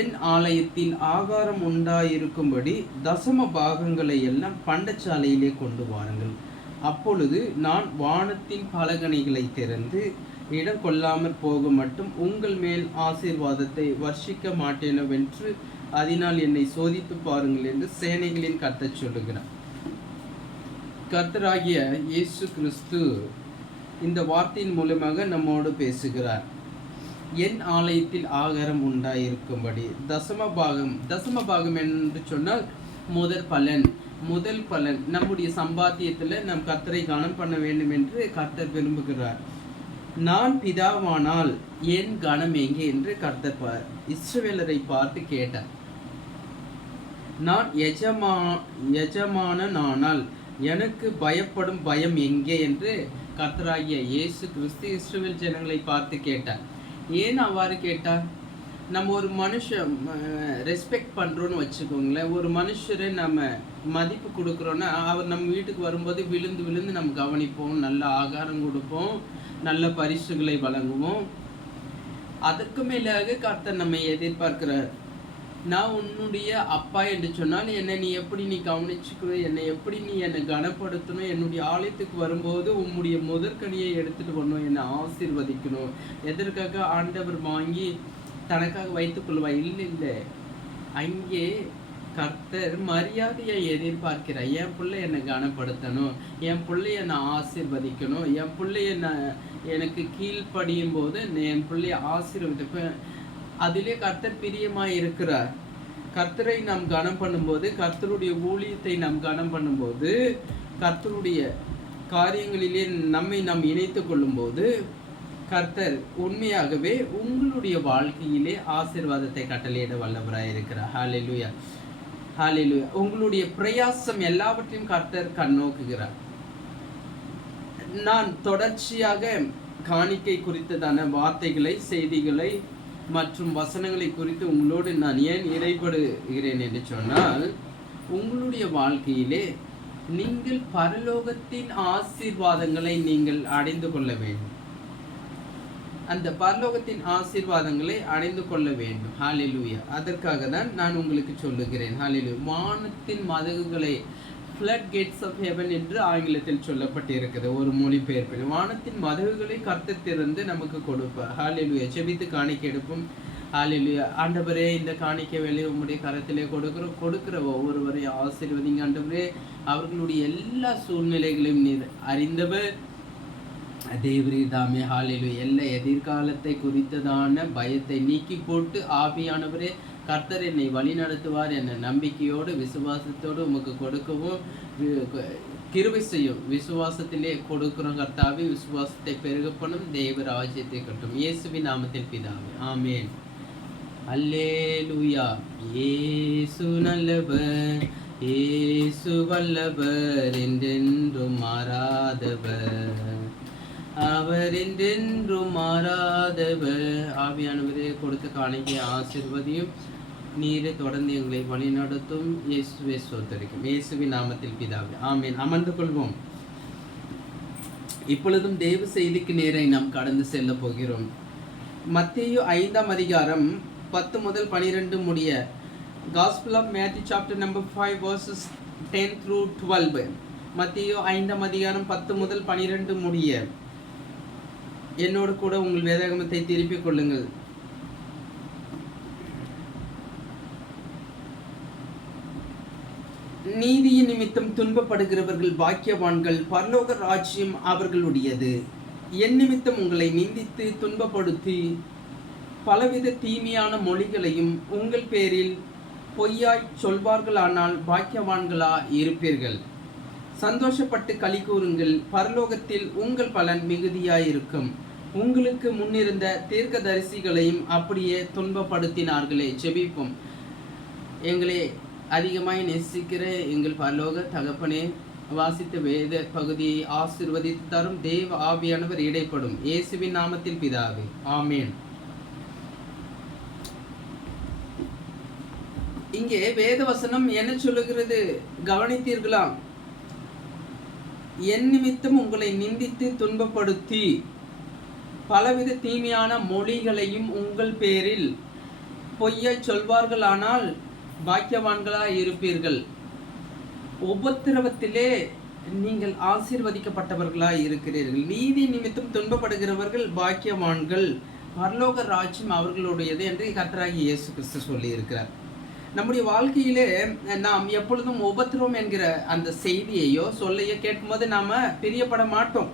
என் ஆலயத்தில் ஆகாரம் உண்டாயிருக்கும்படி தசம பாகங்களை எல்லாம் பண்டச்சாலையிலே கொண்டு வாருங்கள். அப்பொழுது நான் வானத்தின் பலகணிகளை திறந்து இடம் கொள்ளாமற் போக மட்டும் உங்கள் மேல் ஆசீர்வாதத்தை வர்ஷிக்க மாட்டேனவென்று அதனால் என்னை சோதித்து பாருங்கள் என்று சேனைகளின் கர்த்தர் சொல்லுகிறார். கர்த்தராகிய இயேசு கிறிஸ்து இந்த வார்த்தையின் மூலமாக நம்மோடு பேசுகிறார். என் ஆலயத்தில் ஆகாரம் உண்டாயிருக்கும்படி தசம பாகம் என்று சொன்னால் முதல் பலன் நம்முடைய சம்பாத்தியத்தில் நம் கர்த்தரை கனம் பண்ண வேண்டும் என்று கர்த்தர் விரும்புகிறார். நான் பிதாவானால் என் கனம் எங்கே என்று கர்த்தர் இஸ்ரவேலரை பார்த்து கேட்டார். நான் எஜமானனானால் எனக்கு பயப்படும் பயம் எங்கே என்று கர்த்தராகிய இயேசு கிறிஸ்து இஸ்ரவேல் ஜனங்களை பார்த்து கேட்டார். ஏன் அவ்வாறு கேட்டார்? நம்ம ஒரு மனுஷன் ரெஸ்பெக்ட் பண்ணுறோன்னு வச்சுக்கோங்களேன். ஒரு மனுஷரை நம்ம மதிப்பு கொடுக்குறோன்னா அவர் நம்ம வீட்டுக்கு வரும்போது விழுந்து விழுந்து நம்ம கவனிப்போம், நல்ல ஆகாரம் கொடுப்போம், நல்ல பரிசுகளை வழங்குவோம். அதற்கு மேலாக கர்த்தர் நம்மை எதிர்பார்க்கிறார். நான் உன்னுடைய அப்பா என்று சொன்னால் என்னை நீ எப்படி கவனிச்சுக்கிற, என்னை எப்படி என்னை கனப்படுத்தணும், என்னுடைய ஆலயத்துக்கு வரும்போது உன்னுடைய முதற்கனியை எடுத்துகிட்டு வரணும், என்னை ஆசீர்வதிக்கணும். எதற்காக ஆண்டவர் வாங்கி தனக்காக வைத்துக் கொள்வார்? இல்லை. அங்கே கர்த்தர் மரியாதையை எதிர்பார்க்கிறார். என் பிள்ளை என்னை கனப்படுத்தணும், என் பிள்ளைய நான் ஆசீர்வதிக்கணும், என் பிள்ளைய எனக்கு கீழ்ப்படியும் போது என் பிள்ளைய ஆசீர்வதிப்பேன். அதிலே கர்த்தர் பிரியமாக இருக்கிறார். கர்த்தரை நாம் கனம் பண்ணும்போது, கர்த்தருடைய ஊழியத்தை நாம் கனம் பண்ணும்போது, கர்த்தருடைய காரியங்களிலே நம்மை நாம் இணைத்து கொள்ளும்போது கர்த்தர் உண்மையாகவே உங்களுடைய வாழ்க்கையிலே ஆசீர்வாதத்தை கட்டளையிட வல்லவராய் இருக்கிறார். ஹல்லேலூயா, ஹல்லேலூயா. உங்களுடைய பிரயாசம் எல்லாவற்றையும் கர்த்தர் கண்ணோக்குகிறார். நான் தொடர்ச்சியாக காணிக்கை குறித்ததான வார்த்தைகளை, செய்திகளை மற்றும் வசனங்களை குறித்து உங்களோடு நான் ஏன் இறைபடுகிறேன் என்று சொன்னால், உங்களுடைய வாழ்க்கையிலே நீங்கள் பரலோகத்தின் ஆசீர்வாதங்களை நீங்கள் அடைந்து கொள்ள வேண்டும். அந்த பரலோகத்தின் ஆசீர்வாதங்களை அடைந்து கொள்ள வேண்டும். ஹல்லேலூயா. அதற்காக தான் நான் உங்களுக்கு சொல்லுகிறேன். ஹல்லேலூயா. வானத்தின் மதகுகளை, ஃப்ளட் கேட்ஸ் ஆஃப் ஹெவன் என்று ஆங்கிலத்தில் சொல்லப்பட்டிருக்கிறது ஒரு மொழிபெயர்ப்பில். வானத்தின் மதகுகளை கர்த்தர் திறந்து நமக்கு கொடுப்பார். ஹல்லேலூயா. செபித்து காணிக்கை எடுப்போம். ஹல்லேலூயா. ஆண்டவரே, இந்த காணிக்கை வேலையை உங்களுடைய கரத்திலே கொடுக்கிற ஒவ்வொருவரையும் ஆசீர்வதிங்க ஆண்டவரே. அவர்களுடைய எல்லா சூழ்நிலைகளையும் நீர் அறிந்தவர் தேவரீர் தாமே. ஹல்லேலூயா. எல்லா எதிர்காலத்தை குறித்ததான பயத்தை நீக்கி போட்டு ஆவியானவரே கர்த்தர் என்னை வழி நடத்துவார் என்ற நம்பிக்கையோடு விசுவாசத்தோடு உமக்கு கொடுக்கவும் கிருபை செய்யும். விசுவாசத்திலே கொடுக்கிறோம் கர்த்தாவே. விசுவாசத்தை பெருகப்படும், தேவ ராஜ்யத்தை கட்டும். இயேசுவின் நாமத்தில் பிதாவே, ஆமேன். அல்லேலூயா. இயேசு நல்லவர், இயேசு வல்லவர், என்றென்றும் மாறாதவர், அவர் என்றென்றும் மாறாதவர். ஆவியானவரே, கொடுத்த காணிக்கை ஆசீர்வதியும். நீரே தொடர்ந்து எங்களை வழி நடத்தும். இயேசுவே ஸ்தோத்திரிக்கும். இயேசுவின் நாமத்தில் பிதாவே, ஆமேன். அமர்ந்து கொள்வோம். இப்பொழுதும் தேவ செய்திக்கு நேரை நாம் கடந்து செல்ல போகிறோம். மத்தேயு 5ஆம் அதிகாரம் 10 முதல் 12 முடிய. Gospel of Matthew chapter number 5 verses 10 through 12. மத்தேயு 5ஆம் அதிகாரம் 10 முதல் 12 முடிய. என்னோடு கூட உங்கள் வேதாகமத்தை திருப்பிக் கொள்ளுங்கள். நீதியின் நிமித்தம் துன்பப்படுகிறவர்கள் பாக்கியவான்கள், பரலோக ராஜ்யம் அவர்களுடையது. என் நிமித்தம் உங்களை நிந்தித்து துன்பப்படுத்தி பலவித தீமையான மொழிகளையும் உங்கள் பேரில் பொய்யாய் சொல்வார்களானால் பாக்கியவான்களா இருப்பீர்கள். சந்தோஷப்பட்டு களி கூறுங்கள், பரலோகத்தில் உங்கள் பலன் மிகுதியாயிருக்கும். உங்களுக்கு முன்னிருந்த தீர்க்கதரிசிகளையும் அப்படியே துன்பப்படுத்தினார்களே. ஜெபிப்போம். எங்களை அதிகமாய் நேசிக்கிற எங்கள் பரலோக தகப்பனே, வாசித்த வேத பகுதியை ஆசீர்வதித்து தரும் தேவ ஆவியானவர் இடைப்படும். இயேசுவின் நாமத்தில் பிதாவே, ஆமேன். இங்கே வேத வசனம் என்ன சொல்லுகிறது கவனித்தீர்களா? என் நிமித்தம் உங்களை நிந்தித்து துன்பப்படுத்தி பலவித தீமையான மொழிகளையும் உங்கள் பேரில் பொய்யை சொல்வார்களானால் பாக்கியவான்களா இருப்பீர்கள். உபத்திரவத்திலே நீங்கள் ஆசீர்வதிக்கப்பட்டவர்களாய் இருக்கிறீர்கள். நீதி நிமித்தம் துன்பப்படுகிறவர்கள் பாக்கியவான்கள், பரலோக ராஜ்யம் அவர்களுடையது என்று கர்த்தராகிய இயேசு கிறிஸ்து சொல்லி இருக்கிறார். நம்முடைய வாழ்க்கையிலே நாம் எப்பொழுதும் உபத்திரவம் என்கிற அந்த செய்தியையோ சொல்லையோ கேட்கும்போது நாம பிரியப்பட மாட்டோம்.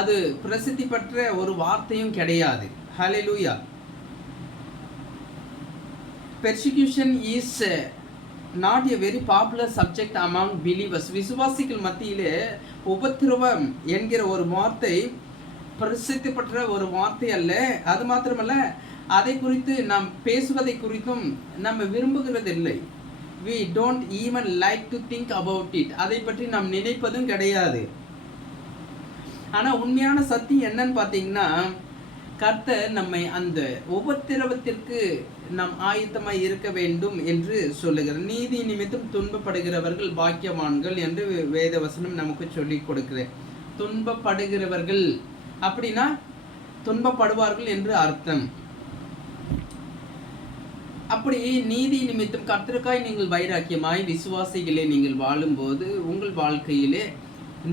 அது பிரசித்தி பெற்ற ஒரு வார்த்தையும் கிடையாது. ஹல்லேலூயா. Persecution is not a very popular subject among believers. விசுவாசிகள் மத்தியிலே உபத்திரவம் என்கிற ஒரு வார்த்தை பிரசித்தி பெற்ற ஒரு வார்த்தை அல்ல. அது மாத்திரமல்ல, அதை குறித்து நாம் பேசுவதை குறித்தும் நம்ம விரும்புகிறதில்லை. we don't even like to think about it. அதை பற்றி நாம் நினைப்பதும் கிடையாது. ஆனா உண்மையான சத்தியம் என்னன்னு பார்த்தீங்கன்னா, கர்த்தர் நம்மை அந்த உபத்திரவத்திற்கு நாம் ஆயத்தமாய் இருக்க வேண்டும் என்று சொல்லுகிறார். நீதி நிமித்தம் துன்பப்படுகிறவர்கள் பாக்கியவான்கள் என்று வேதவசனம் நமக்கு சொல்லி கொடுக்கிறது. துன்பப்படுகிறவர்கள் அப்படின்னா துன்பப்படுவார்கள் என்று அர்த்தம். அப்படி நீதி நிமித்தம் கர்த்தருக்காய் நீங்கள் வைராக்கியமாய் விசுவாசிகளே நீங்கள் வாழும்போது, உங்கள் வாழ்க்கையிலே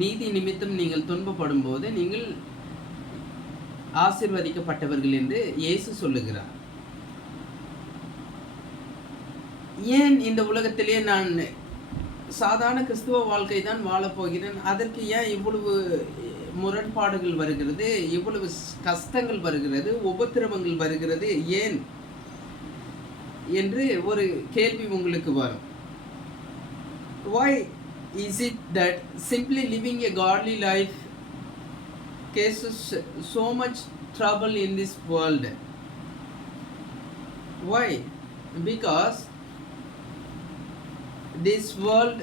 நீதி நிமித்தம் நீங்கள் துன்பப்படும் போது நீங்கள் ஆசீர்வதிக்கப்பட்டவர்கள் என்று இயேசு சொல்லுகிறார். ஏன் இந்த உலகத்திலே நான் சாதாரண கிறிஸ்துவ வாழ்க்கை தான் வாழப்போகிறேன், அதற்கு ஏன் இவ்வளவு முரண்பாடுகள் வருகிறது, இவ்வளவு கஷ்டங்கள் வருகிறது, உபத்திரவங்கள் வருகிறது ஏன் என்று ஒரு கேள்வி உங்களுக்கு வரும். Why is it that simply living a godly life causes so much trouble in this world? Why? Because this world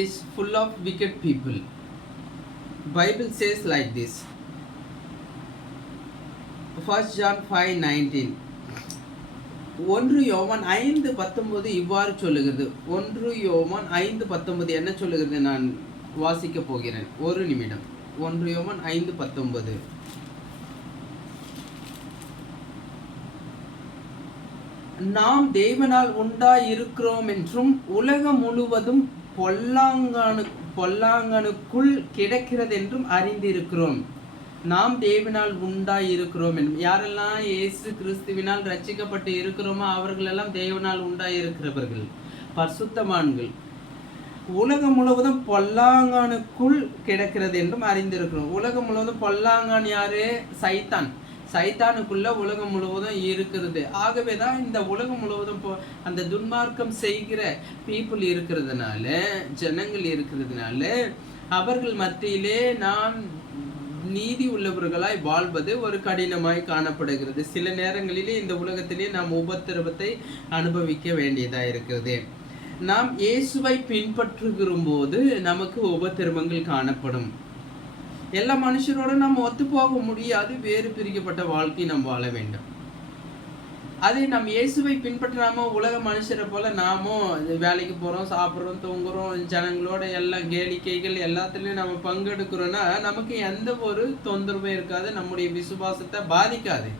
is full of wicked people. Bible says like this. 1 John 5:19. 1 யோவான் 5:19 இவ்வாறு சொல்லுகிறது. 1 யோவான் 5:19 என்ன சொல்லுகிறது நான் வாசிக்க போகிறேன். ஒரு நிமிடம். 1 யோவான் 5:19. நாம் தேவனால் உண்டாயிருக்கிறோம் என்றும் உலகம் முழுவதும் பொல்லாங்கனுக்குள் கிடக்கிறது என்றும் அறிந்திருக்கிறோம். நாம் தேவனால் உண்டாயிருக்கிறோம் என்றும், யாரெல்லாம் இயேசு கிறிஸ்துவினால் ரட்சிக்கப்பட்டு இருக்கிறோமோ அவர்களெல்லாம் தேவனால் உண்டாயிருக்கிறவர்கள், பரிசுத்தவான்கள். உலகம் முழுவதும் பொல்லாங்கனுக்குள் கிடக்கிறது என்றும் அறிந்திருக்கிறோம். உலகம் முழுவதும் பொல்லாங்கான் யாரு? சைத்தான். சைத்தானுக்குள்ள உலகம் முழுவதும் இருக்கிறது. ஆகவே தான் இந்த உலகம் முழுவதும் அந்த துன்மார்க்கம் செய்கிற பீப்புள் இருக்கிறதுனால, ஜனங்கள் இருக்கிறதுனால அவர்கள் மத்தியிலே நாம் நீதி உள்ளவர்களாய் வாழ்வது ஒரு கடினமாய் காணப்படுகிறது. சில நேரங்களிலே இந்த உலகத்திலே நாம் உபத்திரவத்தை அனுபவிக்க வேண்டியதா இருக்கிறது. நாம் இயேசுவை பின்பற்றுகிற போது நமக்கு உபத்திரவங்கள் காணப்படும். எல்லா மனுஷரோட நாம் ஒத்து போக முடியாது. வேறு பிரிக்கப்பட்ட வாழ்க்கை நாம் வாழ வேண்டும். அதே நம்ம இயேசுவை பின்பற்றாம உலக மனுஷரை போல நாமும் வேலைக்கு போகிறோம், சாப்பிட்றோம், தூங்குறோம், ஜனங்களோட எல்லாம் கேளிக்கைகள் எல்லாத்துலேயும் நம்ம பங்கெடுக்கிறோன்னா நமக்கு எந்த ஒரு தொந்தரவும் இருக்காது, நம்முடைய விசுவாசத்தை பாதிக்காது.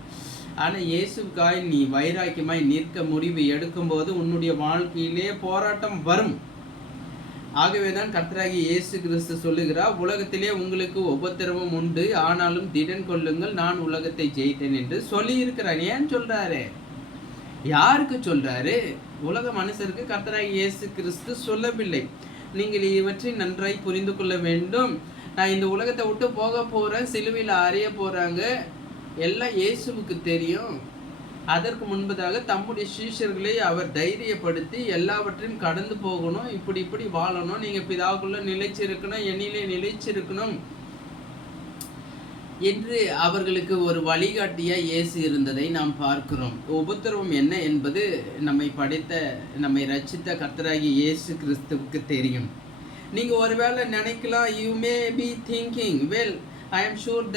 ஆனால் இயேசுக்காய் நீ வைராக்கியமாய் நிற்க முடிவு எடுக்கும்போது உன்னுடைய வாழ்க்கையிலே போராட்டம் வரும். ஆகவே தான் கர்த்தராகிய இயேசு கிறிஸ்து சொல்லுகிறார், உலகத்திலே உங்களுக்கு உபத்திரவம் உண்டு, ஆனாலும் திடன் கொள்ளுங்கள், நான் உலகத்தை ஜெயித்தேன் என்று சொல்லி இருக்கிறார். ஏன் சொல்றாரு? யாருக்கு சொல்றாரு? உலக மனுஷருக்கு கர்த்தராகிய இயேசு கிறிஸ்து சொல்லவில்லை. நீங்கள் இவற்றை நன்றாய் புரிந்து கொள்ள வேண்டும். நான் இந்த உலகத்தை விட்டு போக போறேன், சிலுவையில் அறைய போறாங்க, எல்லாம் இயேசுவுக்கு தெரியும். அதற்கு முன்பதாக தம்முடைய சீஷர்களை அவர் தைரியப்படுத்தி எல்லாவற்றையும் கடந்து போகணும், இப்படி வாழணும், நீங்க பிதாவுக்குள்ள நிலைச்சிருக்கணும், என்னிலே நிலைச்சிருக்கணும் என்று அவர்களுக்கு ஒரு வழிகாட்டியா இயேசு இருந்ததை நாம் பார்க்கிறோம். உபத்திரவம் என்ன என்பது நம்மை படைத்த, நம்மை ரட்சித்த கர்த்தராகிய இயேசு கிறிஸ்துவுக்கு தெரியும். நீங்க ஒருவேளை நினைக்கலாம், you may be thinking, well I am sure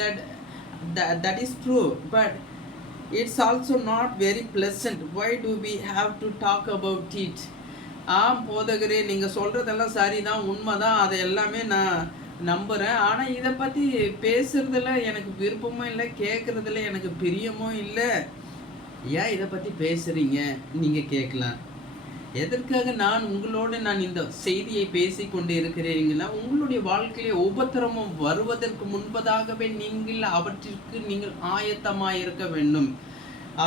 that is true, but it's also not very pleasant. Why do we have to talk about it? போதகரே, நீங்கள் சொல்கிறதெல்லாம் சரிதான், உண்மைதான், அதை எல்லாமே நான் நம்புகிறேன். ஆனால் இதை பற்றி பேசுகிறதுல எனக்கு விருப்பமும் இல்லை, கேட்குறதுல எனக்கு பிரியமும் இல்லை. ஏன் இதை பற்றி பேசுகிறீங்க? நீங்கள் கேட்கலாம். எதற்காக நான் இந்த செய்தியை பேசி கொண்டு இருக்கிறீங்கன்னா, உங்களுடைய வாழ்க்கையிலே உபத்திரமும் வருவதற்கு முன்பதாகவே நீங்கள் அவற்றிற்கு நீங்கள் ஆயத்தமாயிருக்க வேண்டும்,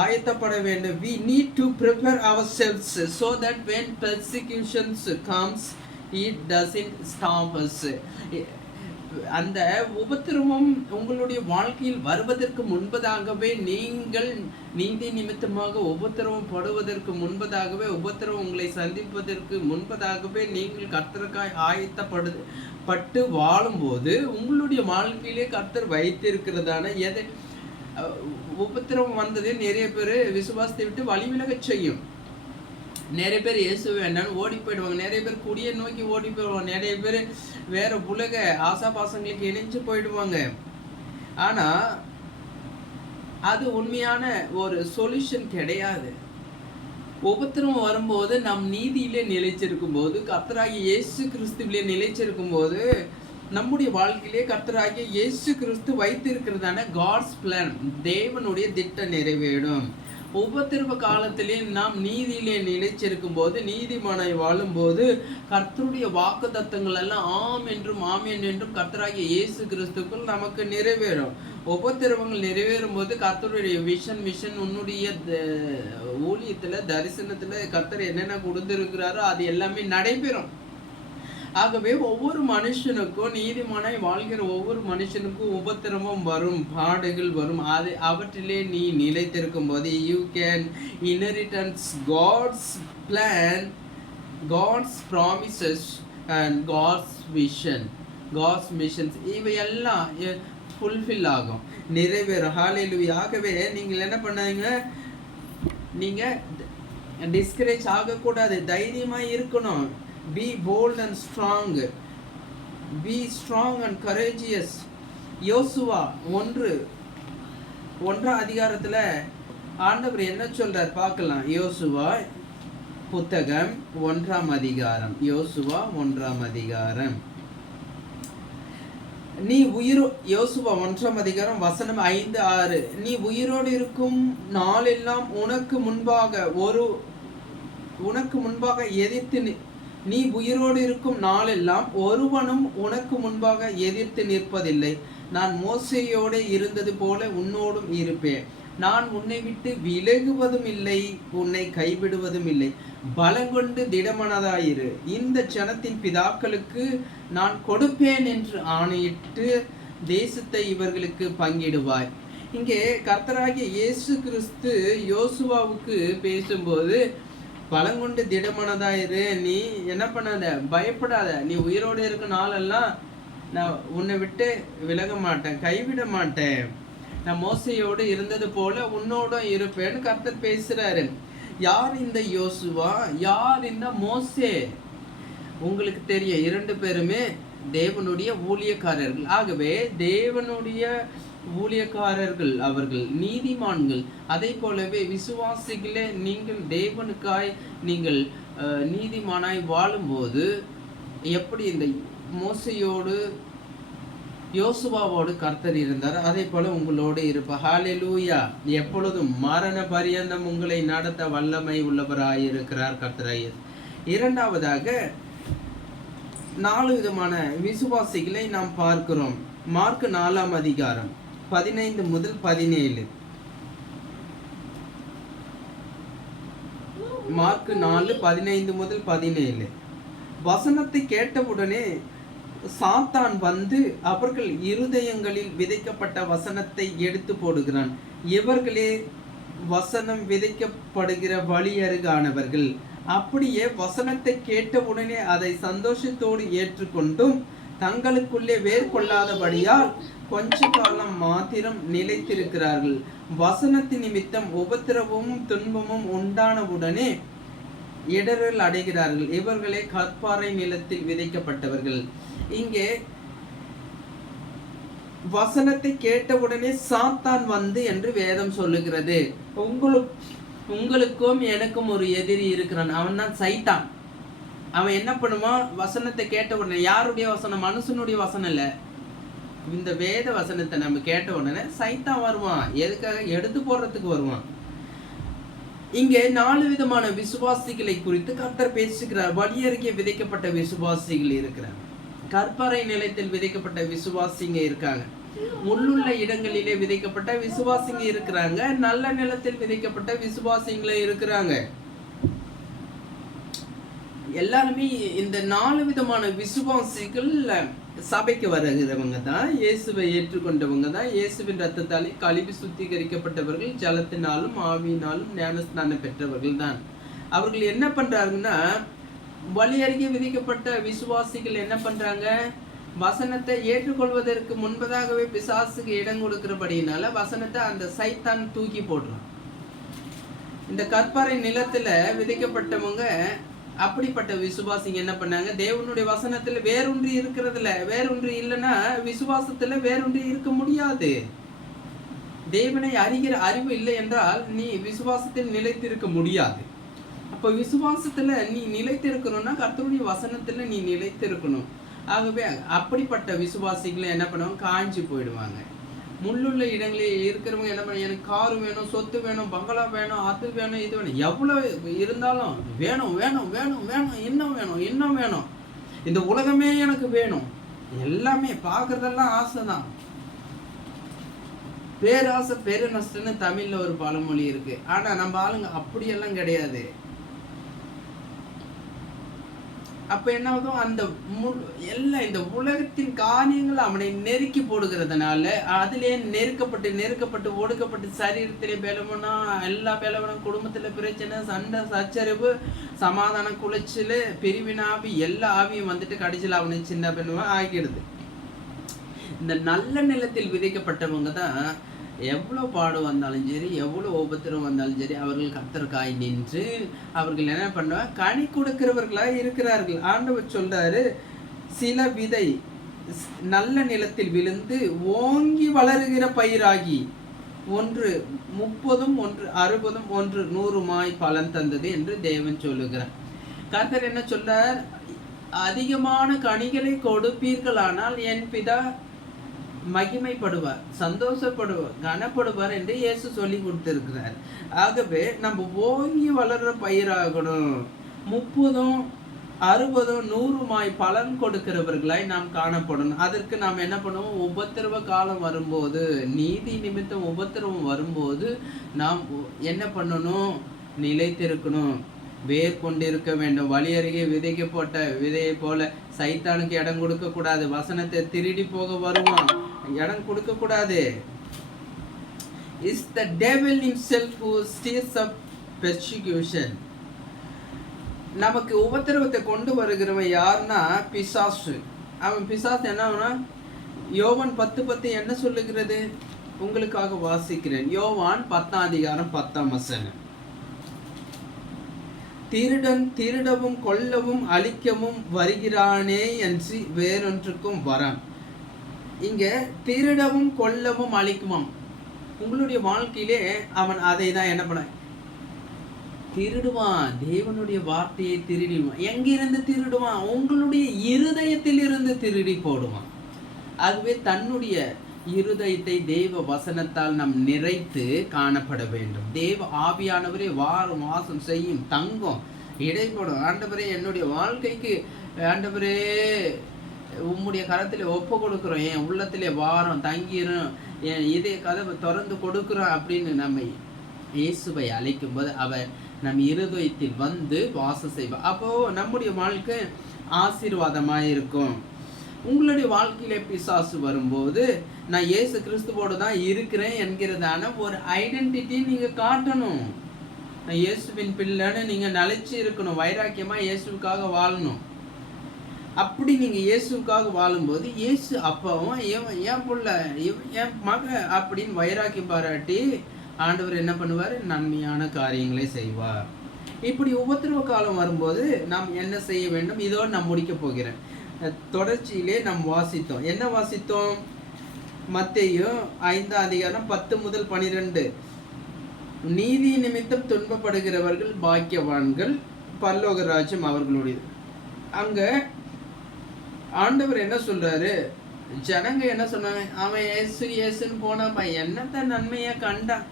ஆயத்தப்பட வேண்டும். We need to prepare ourselves so that when persecutions comes, it doesn't stop us. அந்த உபத்திரவம் உங்களுடைய வாழ்க்கையில் வருவதற்கு முன்பதாகவே, நீங்கள் நீதி நிமித்தமாக உபத்திரவம் படுவதற்கு முன்பதாகவே, உபத்திரவம் உங்களை சந்திப்பதற்கு முன்பதாகவே நீங்கள் கர்த்தருக்காய் ஆயத்தப்பட்டு வாழும்போது உங்களுடைய வாழ்க்கையிலே கர்த்தர் வைத்திருக்கிறதான உபத்திரவம் வந்தது நிறைய பேர் விசுவாசத்தை விட்டு வழி விலகச் செய்யும். நிறைய பேர் இயேசு வேண்டான்னு ஓடி போயிடுவாங்க, நிறைய பேர் குடியை நோக்கி ஓடி போயிடுவாங்க, நிறைய பேர் வேற உலக ஆசாபாசங்களுக்கு இணைஞ்சு போயிடுவாங்க. ஆனா அது உண்மையான ஒரு சொல்யூஷன் கிடையாது. உபத்திரவம் வரும்போது நம் நீதியிலே நிலைச்சிருக்கும் போது, கர்த்தராகிய இயேசு கிறிஸ்துவிலே நிலைச்சிருக்கும் போது, நம்முடைய வாழ்க்கையிலே கர்த்தராகிய இயேசு கிறிஸ்து வைத்திருக்கிறதான காட்ஸ் பிளான், தேவனுடைய திட்டம் நிறைவேறும். உபத்திரவ காலத்திலே நாம் நீதியிலே நிலைச்சிருக்கும் போது, நீதிமானாய் வாழும்போது, கர்த்தருடைய வாக்கு தத்தங்கள் எல்லாம் ஆம் என்றும் ஆமேன் என்றும் கர்த்தராகிய இயேசு கிறிஸ்துக்குள் நமக்கு நிறைவேறும். உபத்திரவங்கள் நிறைவேறும் போது கர்த்தருடைய மிஷன் உன்னுடைய ஊழியத்துல தரிசனத்துல கர்த்தர் என்னென்ன கொடுத்திருக்கிறாரோ அது எல்லாமே நடைபெறும். ஆகவே ஒவ்வொரு மனுஷனுக்கும், நீதிமானாய் வாழ்கிற ஒவ்வொரு மனுஷனுக்கும் உபத்திரவம் வரும், பாடுகள் வரும். அது அவற்றிலே நீ நிலைத்திருக்கும் போது you can inheritance God's plan, God's promises and God's vision, God's missions இவையெல்லாம் ஃபுல்ஃபில் ஆகும், நிறைவேறும். ஹல்லேலூயா. ஆகவே நீங்கள் என்ன பண்ணாங்க, நீங்கள் டிஸ்கரேஜ் ஆகக்கூடாது, தைரியமாக இருக்கணும். Be bold and strong. Be strong and courageous. யோசுவா 1ஆம் அதிகாரத்தில் ஆண்டவர் என்ன சொல்றார் பார்க்கலாம். யோசுவா புத்தகம் 1ஆம் அதிகாரம், யோசுவா 1ஆம் அதிகாரம். நீ யோசுவா 1ஆம் அதிகாரம் வசனம் 5, 6. நீ உயிரோடு இருக்கும் நாளெல்லாம் உனக்கு முன்பாக எதிர்த்து, நீ உயிரோடு இருக்கும் நாளெல்லாம் ஒருவனும் உனக்கு முன்பாக எதிர்த்து நிற்பதில்லை. நான் மோசேயோடு இருந்தது போல உன்னோடும் இருப்பேன். நான் உன்னை விட்டு விலகுவதும் இல்லை, உன்னை கைவிடுவதும் இல்லை. பலங்கொண்டு திடமனதாயிரு. இந்த ஜனத்தின் பிதாக்களுக்கு நான் கொடுப்பேன் என்று ஆணையிட்டு தேசத்தை இவர்களுக்கு பங்கிடுவாய். இங்கே கர்த்தராகிய இயேசு கிறிஸ்து யோசுவாவுக்கு பேசும்போது, பலங்கொண்டு திடமனதாயிரு, நீ என்ன பண்ணாத, பயப்படாத, நீ உயிரோடு இருக்க நாளெல்லாம் நான் உன்னை விட்டு விலக மாட்டேன், கைவிட மாட்டேன், நான் மோசையோடு இருந்தது போல உன்னோடும் இருப்பேன்னு கர்த்தர் பேசுறாரு. யார் இந்த யோசுவா, யார் இந்த மோசே? உங்களுக்கு தெரியும், 2 பேருமே தேவனுடைய ஊழியக்காரர்கள். ஆகவே தேவனுடைய ஊழியக்காரர்கள் அவர்கள் நீதிமான்கள். அதை போலவே விசுவாசிகளே, நீங்கள் தேவனுக்காய் நீங்கள் நீதிமானாய் வாழும்போது எப்படி இந்த மோசையோடு யோசுவாவோடு கர்த்தர் இருந்தார், அதே போல உங்களோடு இருப்பார். ஹல்லேலூயா. எப்பொழுதும் மரண பரியந்தம் உங்களை நடத்த வல்லமை உள்ளவராயிருக்கிறார் கர்த்தராய். இரண்டாவதாக 4 விதமான விசுவாசிகளை நாம் பார்க்கிறோம். மார்க் 4ஆம் அதிகாரம் 15 முதல் 17. மார்க் 4, 15 முதல் 17. வசனத்தை கேட்டவுடனே சாத்தான் வந்து அவர்கள் இருதயங்களில் விதைக்கப்பட்ட வசனத்தை எடுத்து போடுகிறான். இவர்களே வசனம் விதைக்கப்படுகிற வழியருகானவர்கள். அப்படியே வசனத்தை கேட்டவுடனே அதை சந்தோஷத்தோடு ஏற்றுக்கொண்டும் தங்களுக்குள்ளே வேர் கொள்ளாதபடியால் கொஞ்ச காலம் மாத்திரம் நிலைத்திருக்கிறார்கள். வசனத்தின் நிமித்தம் உபத்திரவமும் துன்பமும் உண்டானவுடனே இடரல் அடைகிறார்கள். இவர்களே கற்பாறை நிலத்தில் விதைக்கப்பட்டவர்கள். இங்கே வசனத்தை கேட்டவுடனே சாத்தான் வந்து என்று வேதம் சொல்லுகிறது. உங்களுக்கும் எனக்கும் ஒரு எதிரி இருக்கிறான், அவன் தான் சைத்தான். அவன் என்ன பண்ணுவான், வசனத்தை கேட்ட உடனே, யாருடைய வசனம், மனுஷனுடைய வசனம் இல்லை, இந்த வேத வசனத்தை நம்ம கேட்ட உடனே சைத்தான் வருவான். எதுக்காக? எடுத்து போடுறதுக்கு வருவான். இங்கே 4 விதமான விசுவாசிகளை குறித்து கர்த்தர் பேசுகிறார். வழியருகே விதைக்கப்பட்ட விசுவாசிகள் இருக்கிறார், கற்பாறை நிலத்தில் விதைக்கப்பட்ட விசுவாசிங்க இருக்காங்க, முள்ளுள்ள இடங்களிலே விதைக்கப்பட்ட விசுவாசிங்க இருக்கிறாங்க, நல்ல நிலத்தில் விதைக்கப்பட்ட விசுவாசிங்களே இருக்கிறாங்க. எல்லாருமே இந்த 4 விதமான விசுவாசிகள் சபைக்கு வருகிறவங்க தான், இயேசுவை ஏற்றுக்கொண்டவங்க தான், இயேசுவின் ரத்தத்தாலே கழுவி சுத்திகரிக்கப்பட்டவர்கள், ஜலத்தினாலும் ஆவியினாலும் ஞானஸ்நானம் பெற்றவர்கள் தான். அவர்கள் என்ன பண்றாங்கன்னா, வழி அருகே விதிக்கப்பட்ட விசுவாசிகள் என்ன பண்றாங்க, வசனத்தை ஏற்றுக்கொள்வதற்கு முன்பதாகவே பிசாசுக்கு இடம் கொடுக்கிறபடினால வசனத்தை அந்த சைத்தான் தூக்கி போடுறான். இந்த கற்பாறை நிலத்துல விதைக்கப்பட்டவங்க அப்படிப்பட்ட விசுவாசிங்க என்ன பண்ணாங்க, தேவனுடைய வசனத்துல வேறொன்று இருக்கிறதுல வேறொன்று இல்லைன்னா விசுவாசத்துல வேறொன்று இருக்க முடியாது. தேவனை அறிகிற அறிவு இல்லை என்றால் நீ விசுவாசத்தில் நிலைத்திருக்க முடியாது. அப்ப விசுவாசத்துல நீ நிலைத்திருக்கணும்னா கர்த்தருடைய வசனத்துல நீ நிலைத்திருக்கணும். ஆகவே அப்படிப்பட்ட விசுவாசிகளை என்ன பண்ணுவாங்க, காஞ்சி போயிடுவாங்க. முள்ளுள்ள இடங்களில் இருக்கிறவங்க என்ன பண்ண, எனக்கு காரு வேணும், சொத்து வேணும், பங்களா வேணும், அது வேணும், இது வேணும், எவ்வளவு இருந்தாலும் வேணும் வேணும் வேணும் வேணும், இன்னும் வேணும் இன்னும் வேணும், இந்த உலகமே எனக்கு வேணும், எல்லாமே பார்க்கறதெல்லாம் ஆசைதான். பேராசை பெரு நஷ்டன்னு தமிழ்ல ஒரு பழமொழி இருக்கு. ஆனா நம்ம ஆளுங்க அப்படியெல்லாம் கிடையாது. அப்ப என்ன ஆகும், அந்த எல்லாம் இந்த உலகத்தின் காரியங்கள் அவனை நெருக்கி போடுகிறதுனால அதிலே நெருக்கப்பட்டு ஒடுக்கப்பட்டு சரீரத்திலே பலவனம், எல்லா பலவனம், குடும்பத்துல பிரச்சனை, சண்டை சச்சரவு, சமாதான குலைச்சல், பிரிவினாவி, எல்லா ஆவியும் வந்துட்டு கடைசியில் அவனை சின்ன பெண்ணுவா ஆகிடுது. இந்த நல்ல நிலத்தில் விதைக்கப்பட்டவங்க தான் எவ்வளோ பாடு வந்தாலும் சரி, எவ்வளோ உபத்திரம் வந்தாலும் சரி, அவர்கள் கர்த்தருக்காய் நின்று அவர்கள் என்ன பண்ணுவாங்க, கனி கொடுக்கிறவர்களாக இருக்கிறார்கள். ஆண்டவர் சொல்றாரு, சில விதை நல்ல நிலத்தில் விழுந்து ஓங்கி வளருகிற பயிராகி ஒன்று 30, ஒன்று 60, ஒன்று 100 பலன் தந்தது என்று தேவன் சொல்லுகிறார். கர்த்தர் என்ன சொல்றார், அதிகமான கனிகளை கொடுப்பீர்களானால் என் பிதா மகிமைப்படுவார், சந்தோஷப்படுவார், கனப்படுவார் என்று இயேசு சொல்லி கொடுத்திருக்கிறார். ஆகவே நம்ம ஓங்கி வளர்ற பயிராகணும். 30, 60, 100 பலன் கொடுக்கிறவர்களாய் நாம் காணப்படணும். அதற்கு நாம் என்ன பண்ணுவோம், உபத்திரவ காலம் வரும்போது, நீதி நிமித்தம் உபத்திரவம் வரும்போது நாம் என்ன பண்ணணும், நிலைத்திருக்கணும், வேர் கொண்டிருக்க வேண்டும். வழி அருகே விதைக்கப்பட்ட விதையை போல சைத்தானுக்கு இடம் கொடுக்க கூடாது. வசனத்தை திருடி போக வருவான், இடம் கொடுக்க கூடாது. Is the devil himself who stirs up persecution. நமக்கு உபத்திரவத்தை கொண்டு வருகிறவன் யாருன்னா பிசாசு. அவன் பிசாசு என்ன, யோவான் 10:10 என்ன சொல்லுகிறது, உங்களுக்காக வாசிக்கிறேன். யோவான் 10:10. திருடன் திருடவும் கொல்லவும் அழிக்கவும் வருகிறானே என்று வேறொன்றுக்கும் வரான். இங்க திருடவும் கொல்லவும் அழிக்குமாம். உங்களுடைய வாழ்க்கையிலே அவன் அதை தான் என்ன பண்ண, திருடுவான். தேவனுடைய வார்த்தையை திருடிடுவான். எங்கிருந்து திருடுவான், உங்களுடைய இருதயத்தில் இருந்து திருடி போடுவான். அதுவே தன்னுடைய இருதயத்தை தேவ வசனத்தால் நாம் நிறைத்து காணப்பட வேண்டும். தேவ ஆவியானவரே வாரும் வாசம் செய்யும் தங்கம் இடைப்படும். ஆண்டவரே, என்னுடைய வாழ்க்கைக்கு ஆண்டவரே உம்முடைய கரத்தில் ஒப்பு கொடுக்குறோம், என் உள்ளத்திலே வாரம் தங்கிரும், என் இதய கதவை திறந்து கொடுக்குறோம் அப்படின்னு நம்ம இயேசுவை அழைக்கும் போது அவர் நம் இருதயத்தில் வந்து வாசம் செய்வார். அப்போ நம்முடைய வாழ்க்கை ஆசீர்வாதமாக இருக்கும். உங்களுடைய வாழ்க்கையில பிசாசு வரும்போது நான் இயேசு கிறிஸ்துவோடு தான் இருக்கிறேன் என்கிறதான ஒரு ஐடென்டிட்டி நீங்க காட்டணும். நான் இயேசுவின் பிள்ளைன்னு நீங்க நிலைச்சு இருக்கணும். வைராக்கியமா இயேசுக்காக வாழணும். அப்படி நீங்க இயேசுக்காக வாழும்போது இயேசு அப்பாவும் என் புள்ள என் மக அப்படின்னு வைராக்கியம் பாராட்டி ஆண்டவர் என்ன பண்ணுவார், நன்மையான காரியங்களை செய்வார். இப்படி உபத்திரவ காலம் வரும்போது நாம் என்ன செய்ய வேண்டும், இதோடு நான் முடிக்க போகிறேன். தொடர்ச்சியிலே நாம் வாசித்தோம். என்ன வாசித்தோம், மத்தேயு 5:10-12. நீதி நிமித்தம் துன்பப்படுகிறவர்கள் பாக்கியவான்கள், பரலோக ராஜ்யம் அவர்களுடைய. அங்க ஆண்டவர் என்ன சொல்றாரு, ஜனங்க என்ன சொன்னாங்க, அவன் ஏசு ஏசுன்னு போனாப்பா, என்னத்த நன்மையா கண்டான்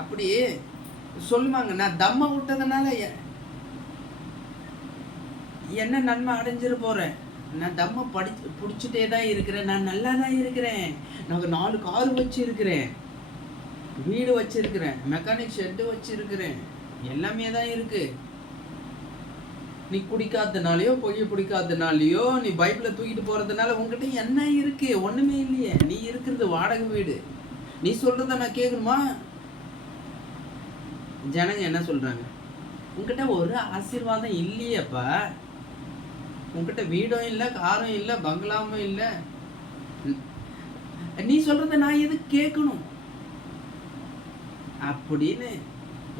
அப்படி சொல்லுவாங்க. நான் தம்ம விட்டதுனால என்ன நன்மை அடைஞ்சிட போறேன், நான் தம்ம பிடிச்சிட்டே தான் இருக்கிறேன், நான் நல்லா தான் இருக்கிறேன், நான் 4 கார் வச்சிருக்கிறேன், வீடு வச்சிருக்கிறேன், மெக்கானிக் ஷெட்டு வச்சிருக்கிறேன், எல்லாமே தான் இருக்கு. நீ குடிக்காதனாலையோ பொய்ய பிடிக்காதனாலையோ நீ பைபிளை தூக்கிட்டு போறதுனால உங்ககிட்ட என்ன இருக்கு, ஒண்ணுமே இல்லையே. நீ இருக்கிறது வாடகை வீடு, நீ சொல்றத நான் கேட்கணுமா? ஜனங்க என்ன சொல்றாங்க, உங்ககிட்ட ஒரு ஆசீர்வாதம் இல்லையப்பா, உங்ககிட்ட வீடும் இல்லை, காரும் இல்லை, பங்களாவும் இல்லை, நீ சொல்றத நான் எது கேட்கணும்? அப்படின்னு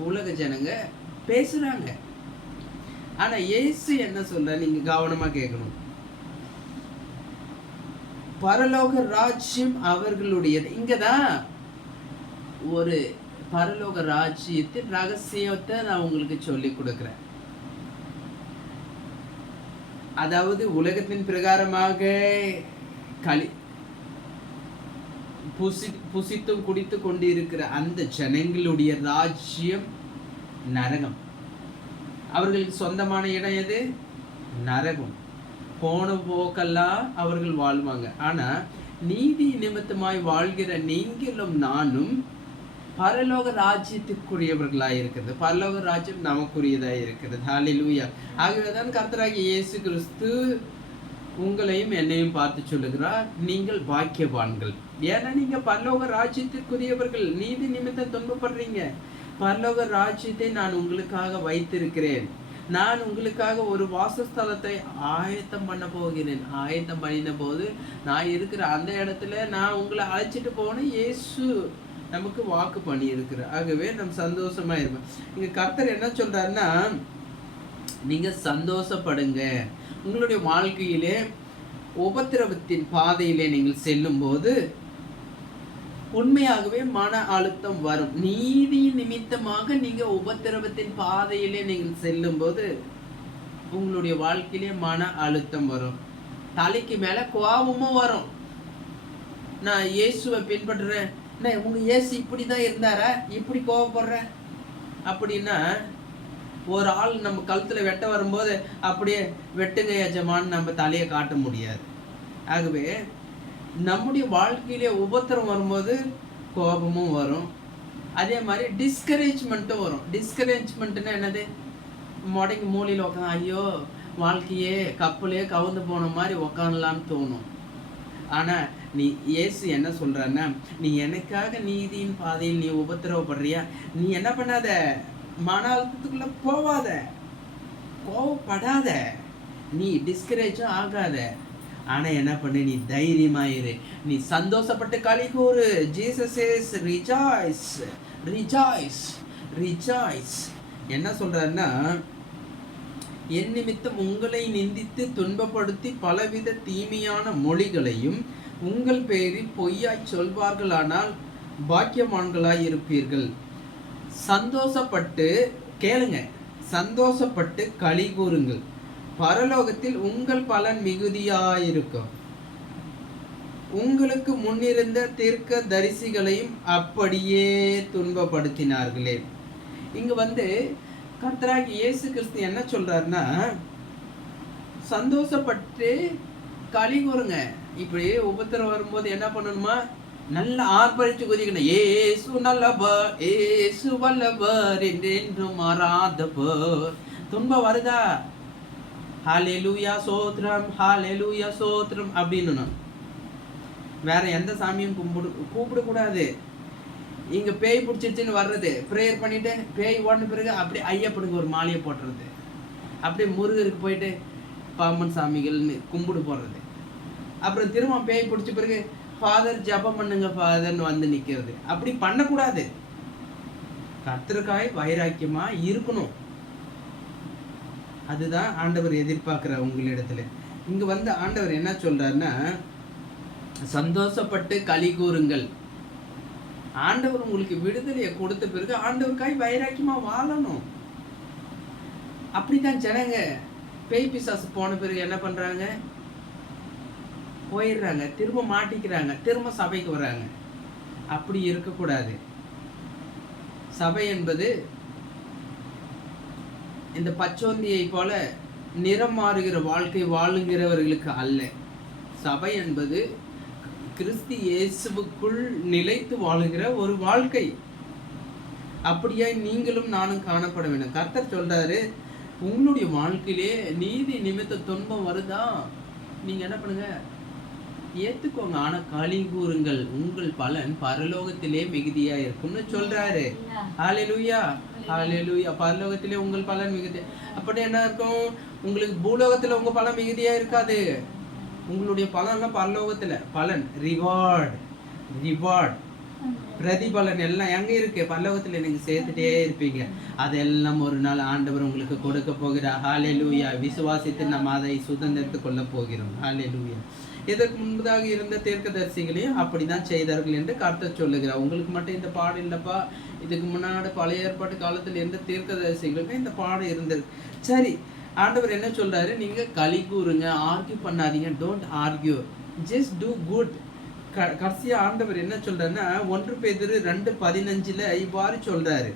உலக ஜனங்க பேசுறாங்க. ஆனா இயேசு என்ன சொல்ற, நீங்க கவனமா கேட்கணும். பரலோக ராஜ்யம் அவர்களுடையது. இங்கதான் ஒரு பரலோக ராஜ்யத்தின் ரகசியத்தை நான் உங்களுக்கு சொல்லி கொடுக்கிறேன். அதாவது உலகத்தின் பிரகாரமாக புசித்தும் குடித்து கொண்டு இருக்கிற அந்த ஜனங்களுடைய ராஜ்யம் நரகம். அவர்களுக்கு சொந்தமான இடம் எது? நரகம். போன போக்கெல்லாம் அவர்கள் வாழ்வாங்க. ஆனா நீதி நிமித்தமாய் வாழ்கிற நீங்களும் நானும் பரலோக ராஜ்யத்திற்குரியவர்களாய் இருக்கிறது. பரலோக ராஜ்யம் நமக்குரியதாய் இருக்கிறது. ஹல்லேலூயா. ஆகவேதான் கர்த்தராகிய இயேசு கிறிஸ்து உங்களையும் என்னையும் பார்த்து சொல்லுகிறார், நீங்கள் பாக்கியவான்கள். ஏன்னா நீங்க பரலோக ராஜ்யத்திற்குரியவர்கள். நீதி நிமித்தம் துன்பப்படுறீங்க. பரலோக ராஜ்யத்தை நான் உங்களுக்காக வைத்திருக்கிறேன். நான் உங்களுக்காக ஒரு வாசஸ்தலத்தை ஆயத்தம் பண்ண போகிறேன். ஆயத்தம் பண்ணின போது நான் இருக்கிற அந்த இடத்துல நான் உங்களை அழைச்சிட்டு போனேன். இயேசு நமக்கு வாக்கு பண்ணி இருக்கிறார். ஆகவே நம்ம சந்தோஷமா இருப்போம். இங்க கர்த்தர் என்ன சொல்றாருன்னா, நீங்க சந்தோஷப்படுங்க. உங்களுடைய வாழ்க்கையிலே உபத்திரவத்தின் பாதையிலே நீங்கள் செல்லும் போது உண்மையாகவே மன அழுத்தம் வரும். நீதி நிமித்தமாக நீங்க உபத்திரவத்தின் பாதையிலே நீங்கள் செல்லும் போது உங்களுடைய வாழ்க்கையிலே மன அழுத்தம் வரும். தலைக்கு மேல கோபமும் வரும். நான் இயேசுவை பின்பற்றுறேன், உங்க இயேசு இப்படிதான் இருந்தாரா, இப்படி கோபப்படுற அப்படின்னா ஒரு ஆள் நம்ம கழுத்துல வெட்ட வரும்போது அப்படியே வெட்டுங்க எஜமான்னு நம்ம தலையை காட்ட முடியாது. ஆகவே நம்முடைய வாழ்க்கையிலே உபத்திரம் வரும்போது கோபமும் வரும். அதே மாதிரி டிஸ்கரேஜ்மெண்ட்டும் வரும். டிஸ்கரேஜ்மெண்ட்னா என்னது? முடங்கி மூலையில் உட்காந்து ஐயோ வாழ்க்கையே கப்பலே கவுந்து போன மாதிரி உக்காணலான்னு தோணும். ஆனா நீ இயேசு என்ன சொல்றான்னா, நீ எனக்காக நீதியின் பாதையில் நீ உபத்திரவப்படுறியா, நீ என்ன பண்ணாத, மன அழுத்தத்துக்குள்ள போவாத, கோவப்படாத, நீ டிஸ்கரேஜும் ஆகாத. ஆனா என்ன பண்ணு, நீ தைரியமாயிரு, நீ சந்தோஷப்பட்டு களி கூறு. Jesus is rejoice, rejoice, rejoice. என்ன சொல்றாருன்னா, என் நிமித்தம் உங்களை நிந்தித்து துன்பப்படுத்தி பலவித தீமையான மொழிகளையும் உங்கள் பேரில் பொய்யாய் சொல்வார்களானால் பாக்கியவான்களாய் இருப்பீர்கள். சந்தோஷப்பட்டு கேளுங்க, சந்தோஷப்பட்டு களி கூறுங்கள், பரலோகத்தில் உங்கள் பலன் மிகுதியாயிருக்கும். உங்களுக்கு முன்னிருந்த தீர்க்க தரிசிகளையும் அப்படியே துன்பப்படுத்தினார்களே. இங்க கர்த்தராகிய இயேசு கிறிஸ்து என்ன சொல்றாருன்னா, சந்தோஷப்பட்டு களி கூறுங்க. இப்படி உபத்திரம் வரும்போது என்ன பண்ணணுமா, நல்லா ஆர்ப்பரிச்சு குதிக்கணும். ஏசு நல்லவர், ஏசு வல்லவர், என்றென்றும் மாறாதவர். துன்பம் வருதா, ஹல்லேலூயா சோத்ரம், ஹல்லேலூயா சோத்ரம் அப்படின்னு. வேற எந்த சாமியும் கூப்பிடக்கூடாது. இங்க பேய் பிடிச்சிருச்சுன்னு வர்றது, ப்ரேயர் பண்ணிட்டு பேய் ஓடின பிறகு அப்படியே ஐயப்பனுக்கு ஒரு மாலையை போட்டுறது, அப்படியே முருகருக்கு போயிட்டு பாம்பன் சாமிகள்னு கும்பிடு போடுறது, அப்புறம் திரும்ப பேய் பிடிச்ச பிறகு ஃபாதர் ஜபம் பண்ணுங்க ஃபாதர்னு வந்து நிற்கிறது. அப்படி பண்ணக்கூடாது. கர்த்தருக்காய் வைராக்கியமா இருக்கணும். அதுதான் ஆண்டவர் எதிர்பார்க்கிற உங்களிடத்துல. இங்க ஆண்டவர் என்ன சொல்றாருன்னா, சந்தோஷப்பட்டு களி கூறுங்கள். ஆண்டவர் உங்களுக்கு விடுதலையை கொடுத்த பிறகு ஆண்டவருக்காய் வைராக்கியமா வாழணும். அப்படித்தான் ஜனங்க பேய் பிசாசு போன பிறகு என்ன பண்றாங்க, போயிடுறாங்க, திரும்ப மாட்டிக்கிறாங்க, திரும்ப சபைக்கு வர்றாங்க. அப்படி இருக்கக்கூடாது. சபை என்பது இந்த பச்சோந்தியை போல நிறம் மாறுகிற வாழ்க்கை வாழுகிறவர்களுக்கு அல்ல. சபை என்பது கிறிஸ்து இயேசுவுக்குள் நிலைத்து வாழுகிற ஒரு வாழ்க்கை. அப்படியாய் நீங்களும் நானும் காணப்பட வேண்டும். கர்த்தர் சொல்றாரு, உங்களுடைய வாழ்க்கையிலே நீதி நிமித்த துன்பம் வருதா, நீங்க என்ன பண்ணுங்க, ஏத்துக்கோங்க. ஆனா களி கூறுங்கள், உங்கள் பலன் பரலோகத்திலே மிகுதியா இருக்கும்னு சொல்றாரு. ஹல்லேலூயா, ஹல்லேலூயா. பரலோகத்திலே உங்கள் பலன் மிகுதி. அப்படி என்ன இருக்கும், உங்களுக்கு பூலோகத்துல உங்க பலன் மிகுதியா இருக்காது. உங்களுடைய பலன்லாம் பரலோகத்துல பலன், ரிவார்ட், ரிவார்ட். பிரதிபலன் எல்லாம் எங்க இருக்கு? பரலோகத்துல நீங்க சேர்த்துட்டே இருப்பீங்க. அதெல்லாம் ஒரு நாள் ஆண்டவர் உங்களுக்கு கொடுக்க போகிறார். ஹல்லேலூயா. விசுவாசித்து நம்ம அதை சுதந்திரத்துக் கொள்ள போகிறோம். ஹல்லேலூயா. இதற்கு முன்பதாக இருந்த தீர்க்கதரிசிகளையும் அப்படிதான் செய்தார்கள் என்று கர்த்தர் சொல்லுகிறார். உங்களுக்கு மட்டும் இந்த பாடம் இல்லப்பா, இதுக்கு முன்னாடி பழைய ஏற்பாட்டு காலத்தில் இருந்த தீர்க்கதரிசிகளுக்கு இந்த பாடம் இருந்தது. சரி, ஆண்டவர் என்ன சொல்றாரு? நீங்க களி கூறுங்க, ஆர்கியூ பண்ணாதீங்க. Don't argue, just do good. கடைசியா ஆண்டவர் என்ன சொல்றாருன்னா 1 பேதுரு 2:15 இவ்வாறு சொல்றாரு,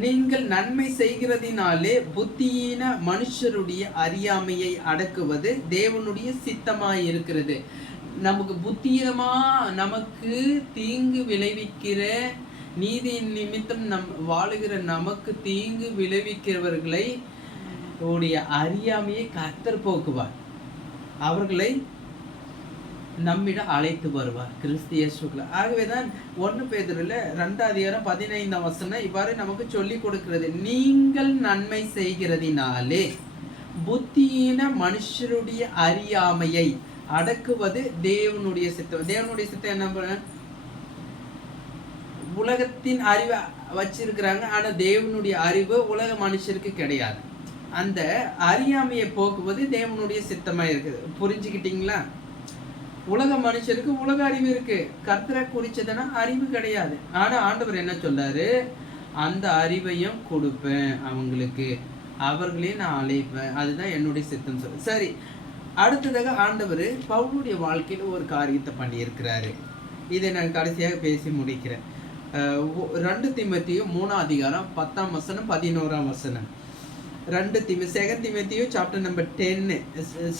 நீங்கள் நன்மை செய்கிறதினாலே புத்தியீன மனுஷருடைய அறியாமையை அடக்குவது தேவனுடைய சித்தமாய் இருக்கிறது. நமக்கு புத்தியீனமா நமக்கு தீங்கு விளைவிக்கிற, நீதியின் நிமித்தம் வாழுகிற நமக்கு தீங்கு விளைவிக்கிறவர்களை உடைய அறியாமையை கர்த்தர் போக்குவார். அவர்களை நம்மிடம் அழைத்து வருவார் கிறிஸ்து இயேசுக்குள்ள. ஆகவேதான் 1 பேதுருல 2:15 இவ்வாறு நமக்கு சொல்லி கொடுக்கிறது, நீங்கள் நன்மை செய்கிறதினாலே புத்தியீன மனுஷருடைய அறியாமையை அடக்குவது தேவனுடைய சித்தம். தேவனுடைய சித்தம் என்ன? உலகத்தின் அறிவை வச்சிருக்கிறாங்க, ஆனா தேவனுடைய அறிவு உலக மனுஷருக்கு கிடையாது. அந்த அறியாமையை போக்குவது தேவனுடைய சித்தமா இருக்குது. புரிஞ்சுக்கிட்டீங்களா? உலக மனுஷருக்கு உலக அறிவு இருக்கு, கர்த்தரை குறிச்சதுன்னா அறிவு கிடையாது. ஆனா ஆண்டவர் என்ன சொல்றாரு? அந்த அறிவையும் கொடுப்பேன் அவங்களுக்கு, அவர்களையும் நான் அழைப்பேன், அதுதான் என்னுடைய சித்தம் சொல்லு. சரி, அடுத்ததாக ஆண்டவர் பவுலுடைய வாழ்க்கையில ஒரு காரியத்தை பண்ணியிருக்கிறாரு. இதை நான் கடைசியாக பேசி முடிக்கிறேன். 2 தீமோத்தேயு 3:10 11. 2 தீமோத்தேயு chapter number 10,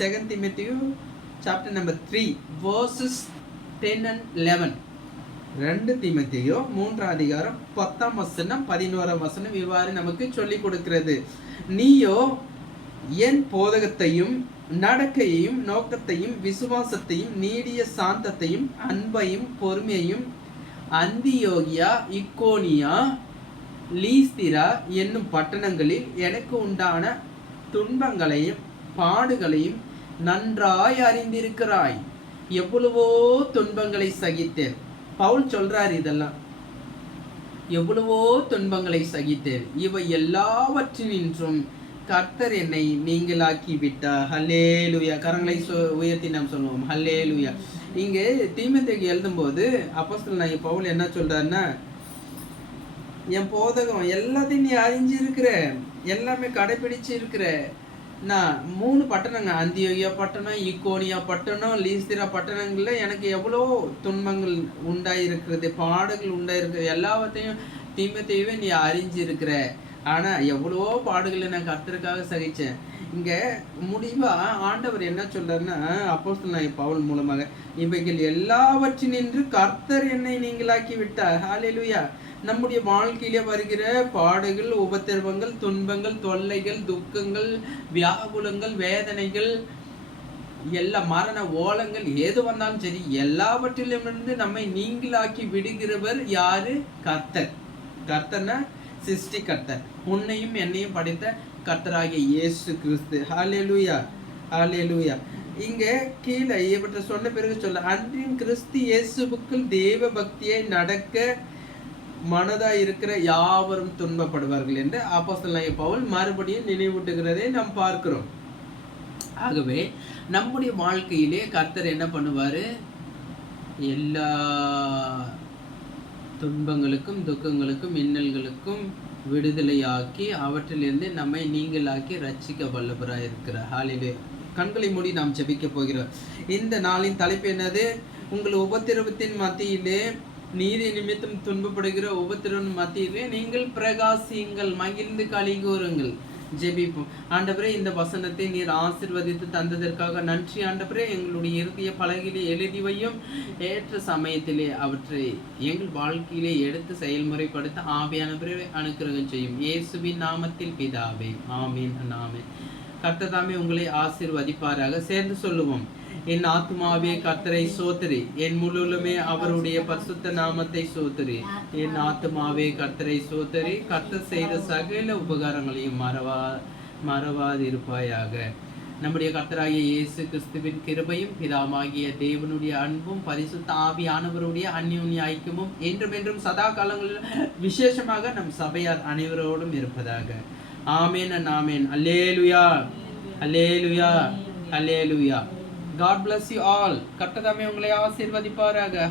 2 தீமோத்தேயு chapter number 3 verses 10 and 11. 2 தீமோத்தேயு 3:10-11 இவ்வாறு நமக்கு சொல்லிக் கொடுக்கிறது, நீயோ என் போதகத்தையும் நடக்கையையும் நோக்கத்தையும் விசுவாசத்தையும் நீடிய சாந்தத்தையும் அன்பையும் பொறுமையையும் அந்தியோகியா இக்கோனியா லீஸ்திரா என்னும் பட்டணங்களில் எனக்கு உண்டான துன்பங்களையும் பாடுகளையும் நன்றாய் அறிந்திருக்கிறாய். எவ்வளவோ துன்பங்களை சகித்தேன். பவுல் சொல்றார், இதெல்லாம் எவ்வளவோ துன்பங்களை சகித்தேன், இவை எல்லாவற்றினின்றும் கர்த்தர் என்னை நீங்களாக்கி விட்டார். ஹல்லேலூயா. கரங்களை உயர்த்தி நாம் சொல்லுவோம் ஹல்லேலூயா. இங்கே தீமோத்தேயுக்கு எழுதும்போது அப்போஸ்தலனாகிய பவுல் என்ன சொல்றாருன்னா, என் போதகம் எல்லாத்தையும் நீ அறிஞ்சிருக்கிற, எல்லாமே கடைபிடிச்சு இருக்கிற. நான் 3 பட்டணங்க, அந்தியோகியா பட்டணம், இக்கோனியா பட்டணம், லீஸ்திரா பட்டணங்கள்ல எனக்கு எவ்வளோ துன்பங்கள் உண்டாயிருக்கிறது, பாடுகள் உண்டாயிருக்கிறது, எல்லாத்தையும் தீமோத்தேயுவே நீ அறிஞ்சிருக்கிற. ஆனா எவ்வளவோ பாடுகளை நான் கர்த்தருக்காக சகிச்சேன். இங்க முடிவா ஆண்டவர் என்ன சொல்றாருன்னா, அப்போஸ்தலனாகிய பவுல் மூலமாக, இவைகள் எல்லாவற்றினின்று கர்த்தர் என்னை நீங்களாக்கி விட்டார். ஹல்லேலூயா. நம்முடைய வாழ்க்கையிலே வருகிற பாடுகள், உபத்திரவங்கள், துன்பங்கள், தொல்லைகள், துக்கங்கள், வியாகுலங்கள், வேதனைகள், எல்லா மரண ஓலங்கள் எது வந்தாலும் சரி, எல்லாவற்றிலுமிருந்து நம்மை நீங்களாக்கி விடுகிறவர் யாரு? கர்த்தர். கர்த்தர்னா சிருஷ்டி கர்த்தர், உன்னையும் என்னையும் படைத்த கர்த்தராகிய இயேசு கிறிஸ்து. ஹல்லேலூயா, ஹல்லேலூயா. இங்க கீழே இவற்றை சொன்ன பிறகு சொல்ல, அன்றியும் கிறிஸ்து இயேசுவுக்குள் தேவ பக்தியை நடக்க மனதா இருக்கிற யாவரும் துன்பப்படுவார்கள் என்று அப்போஸ்தலனாகிய பவுல் மறுபடியும் நினைவூட்டுகிறதை நாம் பார்க்கிறோம். ஆகவே நம்முடைய வாழ்க்கையிலே கர்த்தர் என்ன பண்ணுவாரு? எல்லா துன்பங்களுக்கும் துக்கங்களுக்கும் இன்னல்களுக்கும் விடுதலையாக்கி அவற்றிலிருந்து நம்மை நீங்களாக்கி ரட்சிக்க வல்லவராக இருக்கிறார். ஹல்லேலூயா. கண்களை மூடி நாம் ஜெபிக்க போகிறோம். இந்த நாளின் தலைப்பு என்னது? உங்கள் உபத்திரவத்தின் மத்தியிலே, நீதி நிமித்தம் துன்பப்படுகிற உபத்திரவின் மத்தியிலே நீங்கள் பிரகாசியுங்கள், மகிழ்ந்து களி கூறுங்கள். ஜெபிப்போம். ஆண்டவரே, இந்த வசனத்தை நீர் ஆசீர்வதித்து தந்ததற்காக நன்றி. ஆண்டவரே, எங்களுடைய இறுதிய பலகையிலே எழுதி வையும், ஏற்ற சமயத்திலே அவற்றை எங்கள் வாழ்க்கையிலே எடுத்து செயல்முறைப்படுத்த ஆவியானவரே அனுக்கிரகம் செய்யும். இயேசுவின் நாமத்தில் பிதாவே, ஆமீன், ஆமீன். கர்த்தர் தாமே உங்களை ஆசீர்வதிப்பாராக. சேர்ந்து சொல்லுவோம், என் ஆத்துமாவே கர்த்தரை சோத்திரி, என் முழுவதுமே அவருடைய பரிசுத்த நாமத்தை சோத்திரி. என் ஆத்துமாவே கர்த்தரை சோத்திரி, கர்த்தர் செய்த சகல உபகாரங்களையும் மறவாதிருப்பாயாக. நம்முடைய கர்த்தராகிய இயேசு கிறிஸ்துவின் கிருபையும் பிதாவாகிய தேவனுடைய அன்பும் பரிசுத்த ஆவியானவருடைய அந்யோன்ய ஐக்கியமும் என்றும் சதா காலங்களில் விசேஷமாக நம் சபையார் அனைவரோடும் இருப்பதாக. ஆமென் and amen. Hallelujah, hallelujah, hallelujah. God bless you all. கர்த்தர் தாமே உங்களை ஆசீர்வதிப்பாராக.